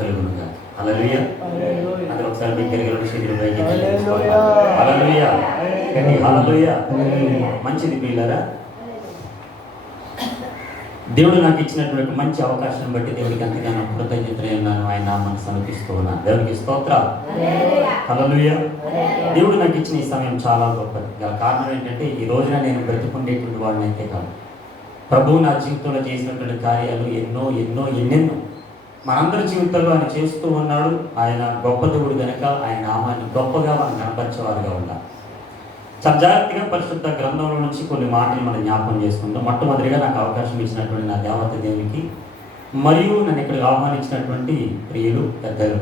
కలుగునుగా. హల్లెలూయా. అందరూ ఒకసారి మీ తిరిగి శరీరంలోకి హల్లెలూయా. హల్లెలూయా. మంచిది పిల్లరా, దేవుడు నాకు ఇచ్చినటువంటి మంచి అవకాశం బట్టి దేవుడికి ఎంతగానో కృతజ్ఞతలు ఉన్నాను. ఆయన నామాన్ని సమర్పిస్తూ ఉన్నాను. దేవునికి స్తోత్రాలు. హల్లెలూయా. దేవుడు నాకు ఇచ్చిన ఈ సమయం చాలా గొప్పది. గల కారణం ఏంటంటే ఈ రోజున నేను బ్రతికుండేటువంటి వాడిని అయితే కాదు, ప్రభువు నా జీవితంలో చేసినటువంటి కార్యాలు ఎన్నెన్నో మనందరి జీవితంలో ఆయన చేస్తూ ఉన్నాడు. ఆయన గొప్ప దేవుడు కనుక ఆయన నామాన్ని గొప్పగా మనం కనపరిచేవారుగా ఉండాలి. చాలా జాగ్రత్తగా పరిశుద్ధ గ్రంథంలో నుంచి కొన్ని మాటలు మనం జ్ఞాపకం చేసుకుంటాం. మొట్టమొదటిగా నాకు అవకాశం ఇచ్చినటువంటి నా దేవత దేవునికి మరియు నన్ను ఇక్కడికి ఆహ్వానించినటువంటి ప్రియులు పెద్దలు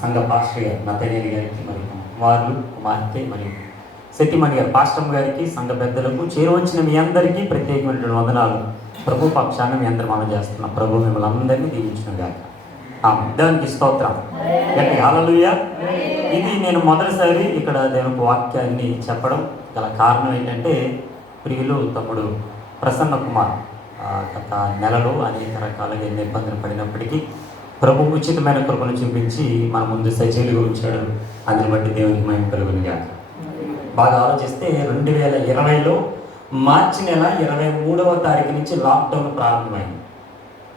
సంఘ పాస్టర్ గారు నతనేని గారికి, మరియు కుమారులు కుమార్తె మరియు సత్యమణి గారు పాస్టర్ గారికి, సంఘ పెద్దలకు, చేరువచ్చిన మీ అందరికీ ప్రత్యేకమైనటువంటి వందనాలు. ప్రభు పక్షాన మీ అందరూ మనం చేస్తున్నాం. ప్రభు మిమ్మల్ని అందరినీ దీవించిన గాక. దేవునికి స్తోత్రం. హల్లెలూయా. ఇది నేను మొదటిసారి ఇక్కడ దేవునికి వాక్యాన్ని చెప్పడం గల కారణం ఏంటంటే, ప్రియులు తమ్ముడు ప్రసన్న కుమార్ గత నెలలో అనేక రకాలుగా ఎన్ని ఇబ్బందులు పడినప్పటికీ ప్రభు ఉచితమైన కృపను చూపించి మన ముందు సజీలుగా ఉంచాడు. అందుని బట్టి దేవునికి మహిమ కలుగునుగా. బాగా ఆలోచిస్తే 2020లో మార్చి నెల 23వ తారీఖు నుంచి లాక్డౌన్ ప్రారంభమైంది.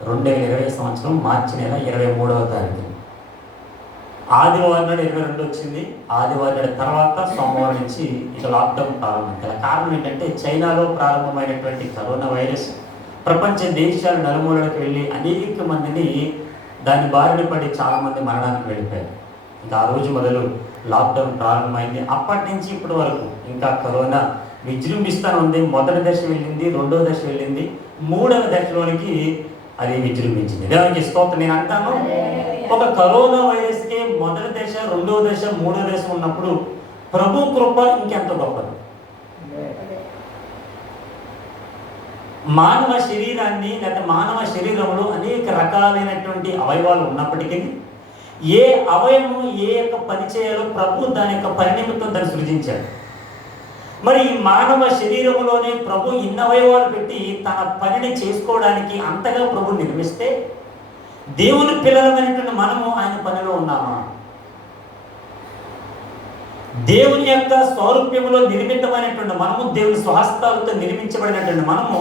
2020 సంవత్సరం మార్చి నెల 23వ తారీఖు ఆదివారం నాడు 22 వచ్చింది. ఆదివారం నాడు తర్వాత సోమవారం నుంచి ఇక లాక్డౌన్ ప్రారంభమైంది. గల కారణం ఏంటంటే, చైనాలో ప్రారంభమైనటువంటి కరోనా వైరస్ ప్రపంచ దేశాల నలుమూలలకు వెళ్ళి అనేక మందిని దాని బారిన పడి చాలామంది మరణానికి వెళ్ళిపోయారు. ఇంకా ఆ రోజు మొదలు లాక్డౌన్ ప్రారంభమైంది. అప్పటి నుంచి ఇప్పటి వరకు ఇంకా కరోనా విజృంభిస్తూనే ఉంది. మొదటి దశ వెళ్ళింది, రెండో దశ వెళ్ళింది, మూడవ దశలోనికి అది విజృంభించింది. దేవునికి స్తోత్రం. నేను అంటాను, ఒక కరోనా వైరస్కి మొదటి దశ, రెండవ దశ, మూడో దశ ఉన్నప్పుడు ప్రభు కృప ఇంకెంత గొప్పది. మానవ శరీరాన్ని లేదా మానవ శరీరంలో అనేక రకాలైనటువంటి అవయవాలు ఉన్నప్పటికీ ఏ అవయవం ఏ యొక్క పని చేయాలో ప్రభు దాని యొక్క పరిణిమితం దాన్ని సృజించాడు. మరి ఈ మానవ శరీరంలోనే ప్రభు ఇన్ని అవయవాలు పెట్టి తన పనిని చేసుకోవడానికి అంతగా ప్రభు నిర్మిస్తే, దేవుని పిల్లలమైనటువంటి మనము ఆయన పనిలో ఉన్నామా? దేవుని యొక్క స్వరూప్యములో నిర్మితమైనటువంటి మనము, దేవుని స్వహస్తాలతో నిర్మించబడినటువంటి మనము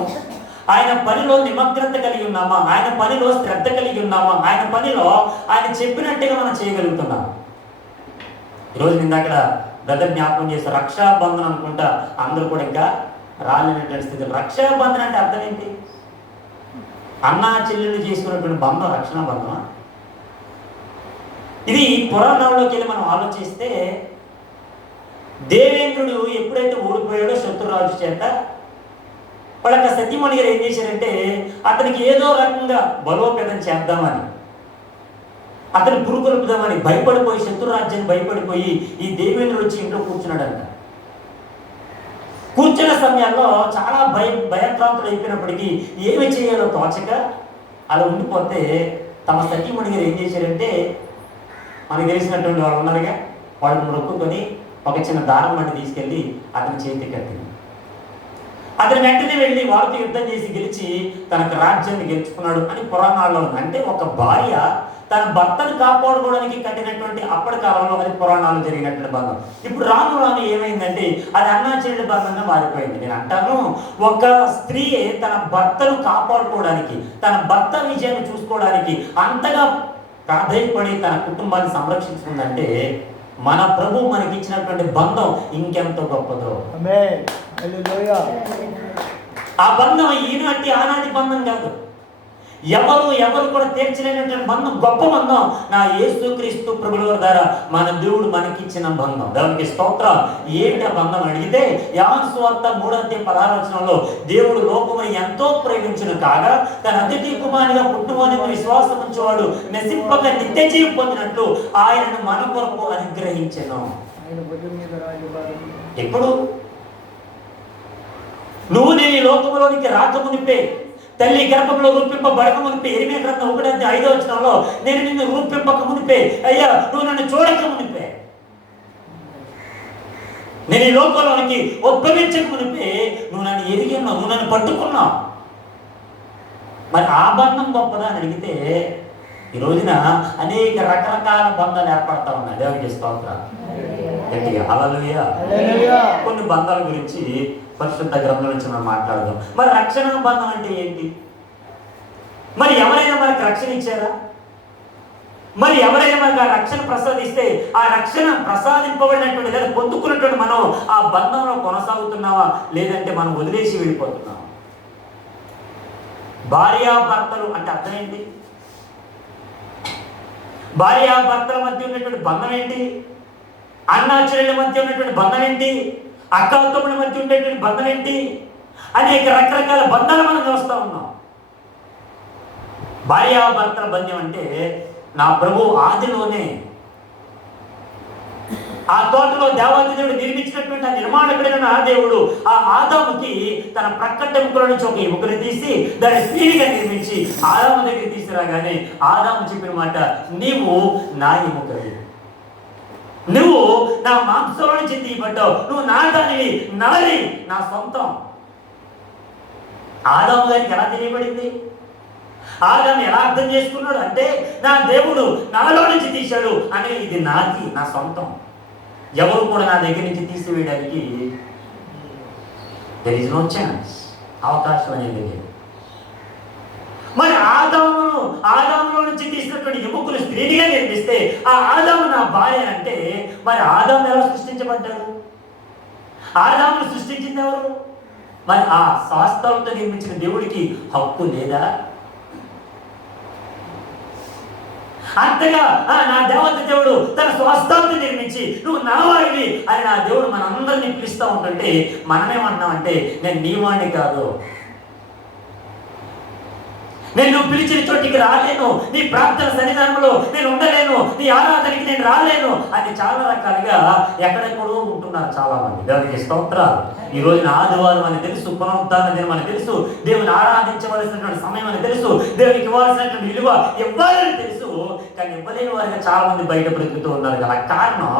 ఆయన పనిలో నిమగ్నత కలిగి ఉన్నామా? ఆయన పనిలో శ్రద్ధ కలిగి ఉన్నామా? ఆయన పనిలో ఆయన చెప్పినట్టుగా మనం చేయగలుగుతున్నాం. ఈరోజు నిన్న అక్కడ బ్రదర్ జ్ఞాపకం చేస్తే రక్షాబంధన్ అనుకుంటా అందరూ కూడా ఇంకా రాలేనటువంటి స్థితి. రక్షాబంధన్ అంటే అర్థం ఏంటి? అన్నా చెల్లెళ్ళు చేసుకున్నటువంటి బంధం రక్షణ బంధమా? ఇది పురాణాల్లోకి వెళ్ళి మనం ఆలోచిస్తే, దేవేంద్రుడు ఎప్పుడైతే ఓడిపోయాడో శత్రురాజు చేత, వాళ్ళ సత్యమణి గారు ఏం చేశారంటే అతనికి ఏదో రకంగా బలోపేతం చేద్దామని, అతను పురుకొల్పుదామని భయపడిపోయి, శత్రురాజ్యాన్ని భయపడిపోయి ఈ దేవేంద్రుడు వచ్చి ఇంట్లో కూర్చున్నాడంట. కూర్చున్న సమయాల్లో చాలా భయభ్రాంతులు అయిపోయినప్పటికీ ఏమి చేయాలో తోచక అలా ఉండిపోతే, తమ సతీమణి గారు ఏం చేశారంటే, మనకు తెలిసినటువంటి వాళ్ళు ఉన్నారుగా, వాళ్ళని మొక్కుకొని ఒక చిన్న దారం వంటి తీసుకెళ్ళి అతని చేతికి కట్టింది. అతను వెంటనే వెళ్ళి వాళ్ళతో యుద్ధం చేసి గెలిచి తనకు రాజ్యాన్ని గెలుచుకున్నాడు అని పురాణాల్లో ఉంది. అంటే ఒక భార్య తన భర్తను కాపాడుకోవడానికి కట్టినటువంటి అప్పటి కాలంలో అది పురాణాలు జరిగినటువంటి బంధం. ఇప్పుడు రాను రాను ఏమైందంటే అది అన్నాచెల్లెలి బంధంగా మారిపోయింది. నేను అంటాను, ఒక స్త్రీ తన భర్తను కాపాడుకోవడానికి, తన భర్త విజయాన్ని చూసుకోవడానికి అంతగా ప్రాధాన్యపడి తన కుటుంబాన్ని సంరక్షించుకుందంటే, మన ప్రభు మనకి ఇచ్చినటువంటి బంధం ఇంకెంతో గొప్పదో. ఆ బంధం ఈనాటి ఆనాటి బంధం కాదు. ఎవరు కూడా తీర్చలేనటువంటి బంధం, గొప్ప బంధం. నా యేసుక్రీస్తు ప్రభుల ద్వారా మన దేవుడు మనకిచ్చిన బంధం. దేవునికి స్తోత్రం. ఏంటి ఆ బంధం అడిగితే, యోహాను సువార్త 3:16 దేవుడు లోకమును ఎంతో ప్రేమించును కాగా తన అతిథి కుమారునిగా పుట్టువాని విశ్వాసం ఉంచేవాడు నశింపక నిత్య జీవం పొందినట్లు ఆయనను మన కొరకు అనుగ్రహించెను. ఇప్పుడు నువ్వు నేను ఈ లోకములోనికి రాకమునిపే, తల్లి గర్భంలో రూపింపబడక మునిపే, ఇరిమియా గ్రంథం 1:5 నేను నిన్ను రూపింపక మునిపే, అయ్యా నువ్వు నన్ను చూడక మునిపే, నేను ఈ లోకంలోనికి ఉద్భవించక మునిపే నువ్వు నన్ను ఎరిగినావు, నువ్వు నన్ను పట్టుకున్నావు. మరి ఆ బంధం గొప్పదా అని అడిగితే ఈ రోజున అనేక రకరకాల బంధాలు ఏర్పడతా ఉన్నాయి. దేవునికి స్తోత్రం. గట్టిగా హల్లెలూయా. కొన్ని బంధాల గురించి పరిశుద్ధ గ్రంథం నుంచి మనం మాట్లాడదాం. మరి రక్షణ బంధం అంటే ఏంటి? మరి ఎవరైనా మనకు రక్షణ ఇచ్చారా? మరి ఎవరైనా మనకు ఆ రక్షణ ప్రసాదిస్తే ఆ రక్షణ ప్రసాదింపబడినటువంటి లేదా పొందుకున్నటువంటి మనం ఆ బంధంలో కొనసాగుతున్నావా, లేదంటే మనం వదిలేసి వెళ్ళిపోతున్నావా? భార్యాభర్తలు అంటే అర్థం ఏంటి? భార్యాభర్తల మధ్య ఉన్నటువంటి బంధం ఏంటి? అన్నా చెల్లెల మధ్య ఉన్నటువంటి బంధం ఏంటి? అక్క తమ్ముల మధ్య ఉండేటువంటి బంధం ఏంటి? అనేక రకరకాల బంధాలు మనం చూస్తూ ఉన్నాం. భార్యాభర్తల బంధం అంటే నా ప్రభు ఆదిలోనే ఆ తోటలో దేవాది దేవుడు నిర్మించినటువంటి ఆ నిర్మాణకుడైన ఆ దేవుడు ఆ ఆదాముకి తన ప్రక్కట ఎముకల నుంచి ఒక ఎముకని తీసి దాన్ని స్త్రీగా నిర్మించి ఆదాము దగ్గర తీసుకురాగానే ఆదాము చెప్పిన మాట, నీవు నా ఎముకవి, నువ్వు నా మాంసంలో నుంచి తీయబడ్డావు, నువ్వు నా దానివి, నాది, నా సొంతం. ఆదాము గారికి ఎలా తెలియబడింది? ఆదాము ఎలా అర్థం చేసుకున్నాడు అంటే నా దేవుడు నాలో నుంచి తీశాడు అని, ఇది నాది, నా సొంతం. ఎవరు కూడా నా దగ్గర నుంచి తీసివేయడానికి there is no chance, అవకాశం అనేది లేదు. మరి ఆదాములో నుంచి తీసినటువంటి ఎముకలు స్త్రీనిగా నిర్మిస్తే ఆ ఆదాము నా భార్య అంటే, మరి ఆదాము ఎలా సృష్టించబడ్డాడు? ఆదామును సృష్టించింది ఎవరు? మరి ఆ శాస్త్రాలతో నిర్మించిన దేవుడికి హక్కు లేదా? అంతగా నా దేవత దేవుడు తన స్వస్థాన్ని నిర్మించి నువ్వు నా వాడివి అని నా దేవుడు మనందరినీ పిలుస్తూ ఉంటుంటే మనమేమన్నామంటే, నేను నీ వాడిని కాదు, నేను నువ్వు పిలిచిన చోటికి రాలేను, నీ ప్రార్థన సన్నిధానంలో నేను ఉండలేను, నీ ఆరాధనకి నేను రాలేను అని చాలా రకాలుగా ఎక్కడెక్కడో ఉంటున్నారు చాలా మంది. దేవునికి స్తోత్రాలు. ఈ రోజున ఆదివారం అని తెలుసు, పునరుద్ధాన దినం అని తెలుసు, దేవుని ఆరాధించవలసినటువంటి సమయం అని తెలుసు, దేవునికి ఇవ్వాల్సినటువంటి విలువ ఇవ్వాలని తెలుసు, కానీ ఇవ్వలేని వారిగా చాలా మంది బయట బ్రతుకుతూ ఉన్నారు కదా. కారణం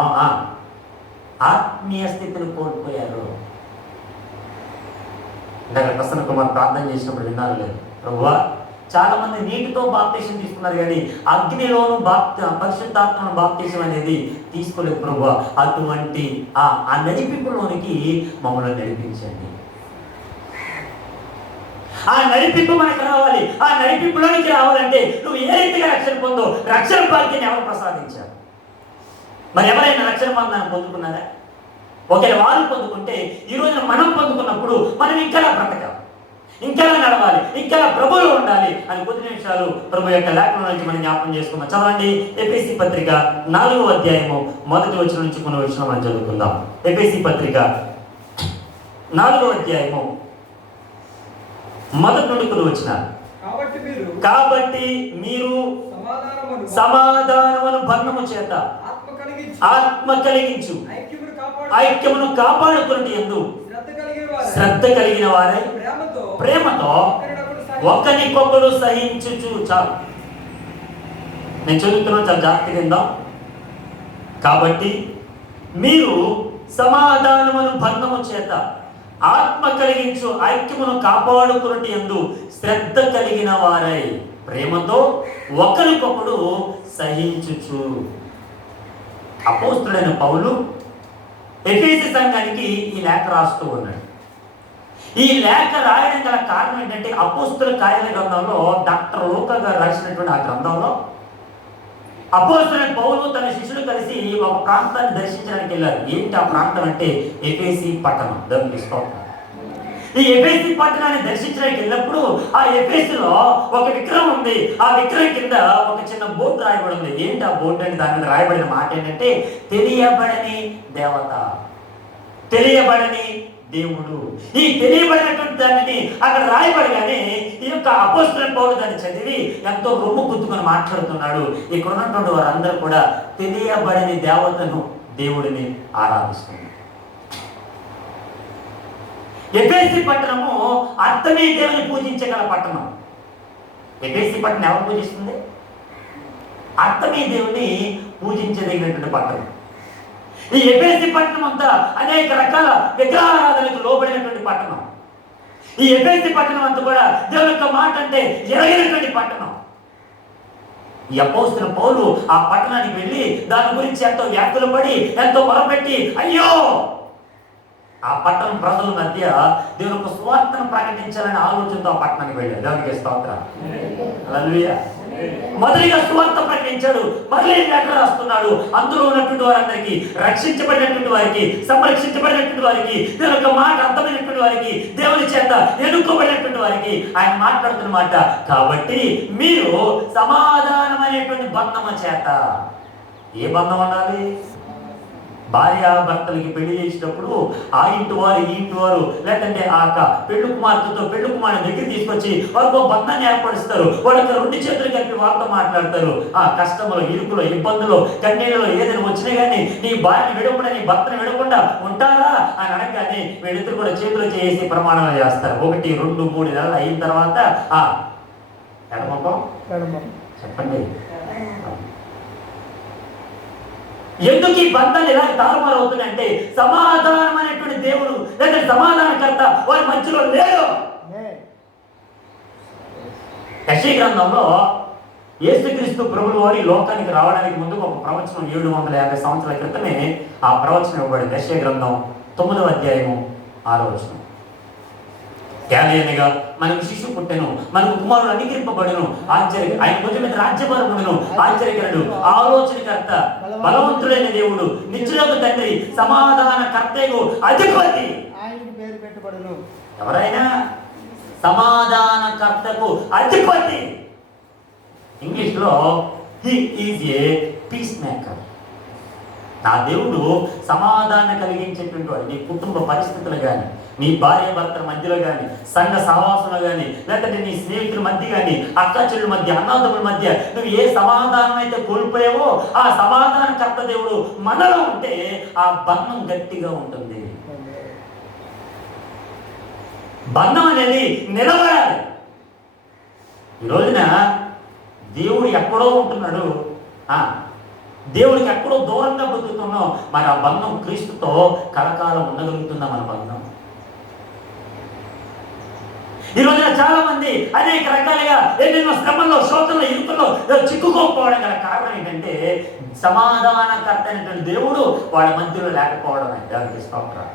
ఆత్మీయ స్థితిని కోల్పోయారు. ఇందాక ప్రసన్న కుమార్ ప్రార్థన చేసినప్పుడు విన్నారు లేదు? ప్రభువా, చాలా మంది నీటితో బాప్తీసం తీసుకున్నారు కానీ అగ్నిలోను పరిశుద్ధాత్మను బాప్తీసం అనేది తీసుకోలేదు ప్రభువా. అటువంటి ఆ నడిపింపులోనికి మమ్మల్ని నడిపించండి. ఆ నడిపింపు మనకు రావాలి. ఆ నడిపింపులోనికి రావాలంటే నువ్వు ఏ రీతిగా రక్షణ పొందో, రక్షణ భాగ్యాన్ని ఎవరు ప్రసాదించారు? మరి ఎవరైనా రక్షణ పొందాన్ని పొందుకున్నారా? ఒకవేళ వారు పొందుకుంటే ఈ రోజున మనం పొందుకున్నప్పుడు మనం ఇంకా బ్రతకాలి, ఇంకా నడవాలి, ఇంకా ప్రభువులో ఉండాలి అని కొద్ది నిమిషాలు ప్రభు యొక్క లేఖనం నుంచి మనం జ్ఞాపకం చేసుకుందాం. చదవండి, ఎఫెసీ పత్రిక 4వ అధ్యాయము 1వ వచనం నుంచి కొన్ని వచనం మనం చదువుకుందాం. ఎఫెసీ పత్రిక 4వ అధ్యాయము 1 నుండి కొన్ని వచనాలు. కాబట్టి మీరు సమాధానమును బంధము చేత ఆత్మ కలిగించు ఐక్యమును కాపాడుకున్నట్టు యందు శ్రద్ధ కలిగిన వారై ప్రేమతో ఒకరికొకరు సహించుచు. చాలు, నేను చదువుతున్నాను, చాలా జాగ్రత్తగా విందాం. కాబట్టి మీరు సమాధానమును బంధము చేత ఆత్మ కలిగించు ఐక్యమును కాపాడుకున్నట్టు యందు శ్రద్ధ కలిగిన వారై ప్రేమతో ఒకరికొకడు సహించుచు. అపోస్తుడైన పౌలు ఎఫెసీ సంఘానికి ఈ లేఖ రాస్తూ ఉన్నాడు. ఈ లేఖ రాయడం గల కారణం ఏంటంటే, అపోస్తుల కార్యాల గ్రంథంలో డాక్టర్ లూకా గారు రాసినటువంటి ఆ గ్రంథంలో అపోస్తులైన పౌలు తన శిష్యులు కలిసి ఒక ప్రాంతాన్ని దర్శించడానికి వెళ్ళారు. ఏంటి ఆ ప్రాంతం అంటే ఎఫెసీ పట్టణం. దేవునికి స్తోత్రం. ఈ ఎఫెసీ పట్టణాన్ని దర్శించడానికి వెళ్ళినప్పుడు ఆ ఎఫెసీలో ఒక విగ్రహం ఉంది. ఆ విగ్రహం కింద ఒక చిన్న బోర్డు రాయబడి ఉంది. ఏంటి ఆ బోర్డు అంటే, దాని మీద రాయబడిన మాట ఏంటంటే, తెలియబడని దేవత, తెలియబడని దేవుడు. ఈ తెలియబడినటువంటి దానిని అక్కడ రాయబడగానే ఈ యొక్క అపోస్తలుడైన పౌలు దాన్ని చదివి ఎంతో రొమ్ము గుద్దుకొని మాట్లాడుతున్నాడు. ఇక్కడ ఉన్నటువంటి వారందరూ కూడా తెలియబడని దేవతను, దేవుడిని ఆరాధిస్తున్నారు. ఎఫెసీ పట్టణము అర్థమే దేవుని పూజించగల పట్టణం. ఎఫెసీ పట్టణం ఎవరు పూజిస్తుంది? అర్థమే దేవుని పూజించదగినటువంటి పట్టణం. ఈ ఎఫెసీ పట్టణం అంతా అనేక రకాల విగ్రహారాధనకు లోబడినటువంటి పట్టణం. ఈ ఎఫెసీ పట్టణం అంతా కూడా దేవుని యొక్క మాట అంటే ఎరగినటువంటి పట్టణం. ఈ అపోస్తలుడైన పౌలు ఆ పట్టణానికి వెళ్ళి దాని గురించి ఎంతో వ్యాఖ్యలు పడి ఎంతో మొరపెట్టి, అయ్యో ఆ పట్టణం ప్రజల మధ్య దేవుని యొక్క సువార్తను ప్రకటించాలనే ఆలోచనతో ఆ పట్టణానికి వెళ్ళాడు. దేవునికి స్తోత్రం. హల్లెలూయా. మొదటిగా సువార్త ప్రకటించాడు, మళ్ళీ లెటర్ రాస్తున్నాడు. అందులో ఉన్నటువంటి వారందరికీ, రక్షించబడినటువంటి వారికి, సంరక్షించబడినటువంటి వారికి, దేవుని యొక్క మాట అర్థమైనటువంటి వారికి, దేవుని చేత ఎన్నుకోబడినటువంటి వారికి ఆయన మాట్లాడుతున్న మాట. కాబట్టి మీరు సమాధానమైనటువంటి బంధము చేత, ఏ బంధం ఉండాలి? భార్య భర్తలకి పెళ్లి చేసినప్పుడు ఆ ఇంటి వారు ఈ ఇంటి వారు లేదంటే ఆ పెళ్లి కుమార్తెతో పెళ్లి కుమారుని దగ్గర తీసుకొచ్చి వాళ్ళకు బంధాన్ని ఏర్పరుస్తారు. వాళ్ళకి రెండు చేతులు కలిపి వాళ్ళతో మాట్లాడతారు. ఆ కష్టంలో, ఇరుకులో, ఇబ్బందులు, కన్నీళ్ళలో ఏదైనా వచ్చినా కానీ నీ భార్యని విడవకుండా, నీ భర్తను విడవకుండా ఉంటారా అని అనగానే వీళ్ళిద్దరు కూడా చేతులు చేసి ప్రమాణాలు చేస్తారు. 1, 2, 3 నెలలు అయిన తర్వాత ఎడమకం చెప్పండి. ఎందుకు ఈ బంధాలు ఇలా తారుమారు అవుతున్నాయంటే సమాధానం అనేటువంటి దేవుడు లేదా సమాధానకర్త వారి మధ్యలో లేడు. యెషయా గ్రంథంలో యేసుక్రీస్తు ప్రభువు వారి లోకానికి రావడానికి ముందు ఒక ప్రవచనం 750 సంవత్సరాల క్రితమే ఆ ప్రవచనం ఇవ్వబడింది. యెషయా గ్రంథం 9వ అధ్యాయము 6వ వచనం. జ్ఞానిగా మనకు శిశువు పుట్టెను, మనకు కుమారుడు అనుగ్రహింపబడును, ఆయన భుజం మీద రాజ్యభారమును, ఆశ్చర్యకరుడు, ఆలోచనకర్త, బలవంతుడైన దేవుడు, నిత్యులకు తండ్రి, సమాధాన కర్తకు అధిపతి. ఆయనకు పేరు పెట్టబడును. ఎవరైనా సమాధాన కర్తకు అధిపతి. ఇంగ్లీష్ లో he is a piece maker. నా దేవుడు సమాధానం కలిగించేటువంటి వాడు. నీ కుటుంబ పరిస్థితులు కానీ, నీ భార్య భర్తల మధ్యలో కానీ, సంఘ సహవాసంలో కానీ, లేకపోతే నీ స్నేహితుల మధ్య కానీ, అక్క చెల్లుల మధ్య, అన్నదమ్ముల మధ్య నువ్వు ఏ సమాధానం అయితే కోల్పోయావో ఆ సమాధానకర్త దేవుడు మనలో ఉంటే ఆ బంధం గట్టిగా ఉంటుంది. బంధం అనేది నిలబడాలి. ఈ రోజున దేవుడు ఎక్కడో ఉంటున్నాడు, దేవుడికి ఎక్కడో దూరంగా బతుకుతున్నాం. మరి ఆ బంధం క్రీస్తుతో కలకాలం ఉండగలుగుతుందా? మన బంధం ఈ రోజున చాలా మంది అనేక రకాలుగా ఎన్నెన్నో శ్రమల్లో, శోధనలో, ఇరుకుల్లో చిక్కుకోకపోవడం గల కారణం ఏంటంటే సమాధానకర్త అయినటువంటి దేవుడు వాళ్ళ మధ్యలో లేకపోవడం. దానికి స్తోత్రం.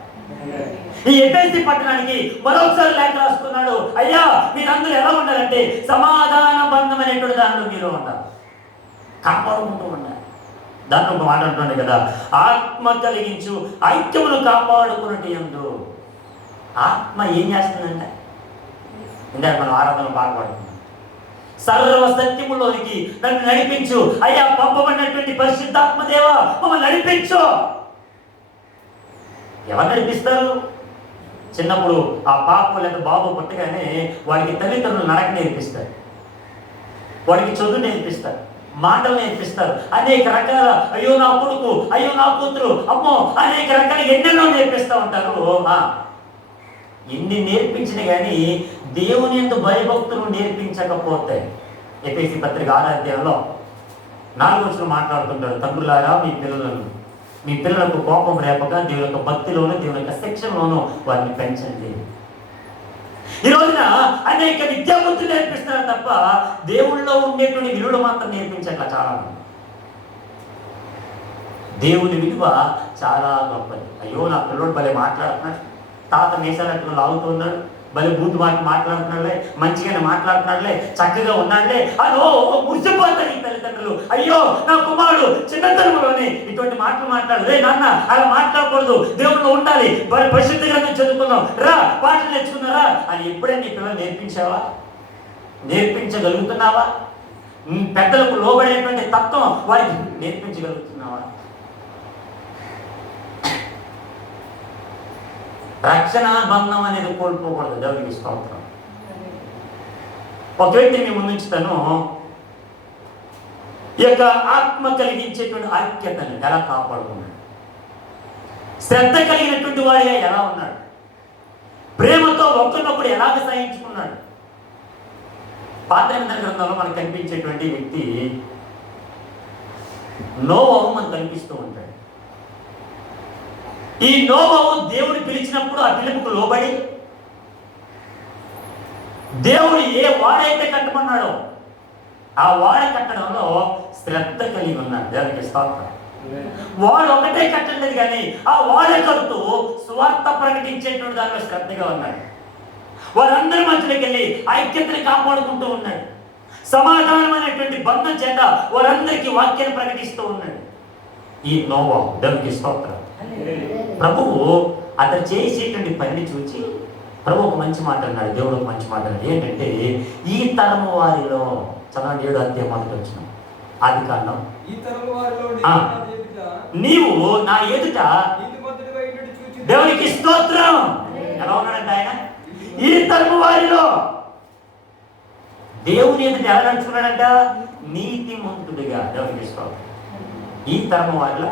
ఈ ఎఫెసీ పట్టణానికి మరొకసారి లేఖ రాస్తున్నాడు, అయ్యా మీరందరూ ఎలా ఉండాలంటే సమాధాన బంధం అనేటువంటి దానిలో మీరు ఉండాలి, కాపాడుకుంటూ ఉండాలి. దాంట్లో ఒక మాట అంటుండే కదా, ఆత్మ కలిగించు ఐక్యమును కాపాడుకున్నట్టు ఎందు. ఆత్మ ఏం చేస్తుందంటే, ఇందాక మనం ఆరాధన పాల్పడుతున్నాం, సర్వ సత్యములోనికి నన్ను నడిపించు, అయ్యా పంపబడినటువంటి పరిశుద్ధాత్మదేవ మమ్మల్ని నడిపించు. ఎవరు నడిపిస్తారు? చిన్నప్పుడు ఆ పాప లేదా బాబు పుట్టగానే వాడికి తల్లిదండ్రులు నడక నేర్పిస్తారు, వాడికి చదువు నేర్పిస్తారు, మాటలు నేర్పిస్తారు, అనేక రకాల అయ్యో నా కొడుకు, అయ్యో నా కూతురు, అమ్మో అనేక రకాల ఎన్నెన్నో నేర్పిస్తూ ఉంటారు. ఎన్ని నేర్పించిన కానీ దేవుని యందు భయభక్తులు నేర్పించకపోతే, ఎఫెసీ పత్రిక 6వ అధ్యాయంలో 4వ వచనం మాట్లాడుతుంటారు, తండ్రులారా మీ పిల్లలకు కోపం రేపక దేవుని యొక్క భక్తిలోను దేవుని యొక్క శిక్షణలోను వారిని పెంచండి. ఈ రోజున అనేక విద్యాబుద్ధులు నేర్పిస్తున్నారు తప్ప దేవుళ్ళలో ఉండేటువంటి విలువలు మాత్రం నేర్పించట్ల. చాలా దేవుని విలువ చాలా గొప్పది. అయ్యో నా పిల్లోడు భలే మాట్లాడుతున్నాడు, తాత మీసాలట్లు లాగుతున్నాడు, భలే బూతు మాట్లాడుతున్నాడులే, మంచిగానే మాట్లాడుతున్నాడులే, చక్కగా ఉన్నాడులే అదో మురిసిపోతాడు ఈ తల్లిదండ్రులు. అయ్యో నా కుమారుడు చిన్నతనంలోనే ఇటువంటి మాటలు మాట్లాడు, రే నాన్న అలా మాట్లాడకూడదు, దేవుళ్ళు ఉండాలి, పరిశుద్ధ గ్రంథం చదువుకుందాం రా, పాటలు నేర్చుకున్నారా అని ఎప్పుడే నీ పిల్లలు నేర్పించావా? నేర్పించగలుగుతున్నావా? పెద్దలకు లోబడేటువంటి తత్వం వారికి నేర్పించగలుగుతున్నావా? రక్షణ బంధం అనేది కోల్పోకూడదు. దేవునికి స్తోత్రం. ఒక వ్యక్తిని మేము ముందుంచుతాను, ఈ యొక్క ఆత్మ కలిగించేటువంటి ఐక్యతను ఎలా కాపాడుకున్నాడు, శ్రద్ధ కలిగినటువంటి వాడిగా ఎలా ఉన్నాడు, ప్రేమతో ఒకరినొకడు ఎలాగ సహించుకున్నాడు. పాత నిబంధన గ్రంథంలో మనకు కనిపించేటువంటి వ్యక్తి నోవహు మనకు కనిపిస్తూ ఉంటాడు. ఈ నోవహు దేవుడు పిలిచినప్పుడు ఆ పిలుపుకు లోబడి దేవుడు ఏ వాడైతే కట్టమన్నాడో ఆ వాడ కట్టడంలో శ్రద్ధ కలిగి ఉన్నాడు. దేవునికి స్తోత్రం. వాడు ఒకటే కట్టలేదు కానీ ఆ వాడ కడుతూ స్వార్థ ప్రకటించేటువంటి దానిలో శ్రద్ధగా ఉన్నాడు. వారందరి మధ్యలోకి వెళ్ళి ఐక్యతని కాపాడుకుంటూ ఉన్నాడు. సమాధానమైనటువంటి బంధం చేత వారందరికీ వాక్యాన్ని ప్రకటిస్తూ ఉన్నాడు. ఈ నోవా, దేవునికి స్తోత్రం. ప్రభువు అతను చేసేటువంటి పనిని చూచి ప్రభు ఒక మంచి మాట అన్నాడు. దేవుడు ఒక మంచి మాట అన్నాడు. ఏంటంటే ఈ తరము వారిలో చదవండి 7వ అధ్యాయం మొదటి వచ్చిన ఆదికాండం. నీవు నా ఎదుట దేవునికి స్తోత్రం. ఎలా ఉన్నాడంటే ఆయన ఈ తరము వారిలో దేవుని ఎదుట ఎలా నడుచుకున్నాడంట? నీతిమంతుడిగా. దేవునికి స్తోత్రం. ఈ తరము వారిలో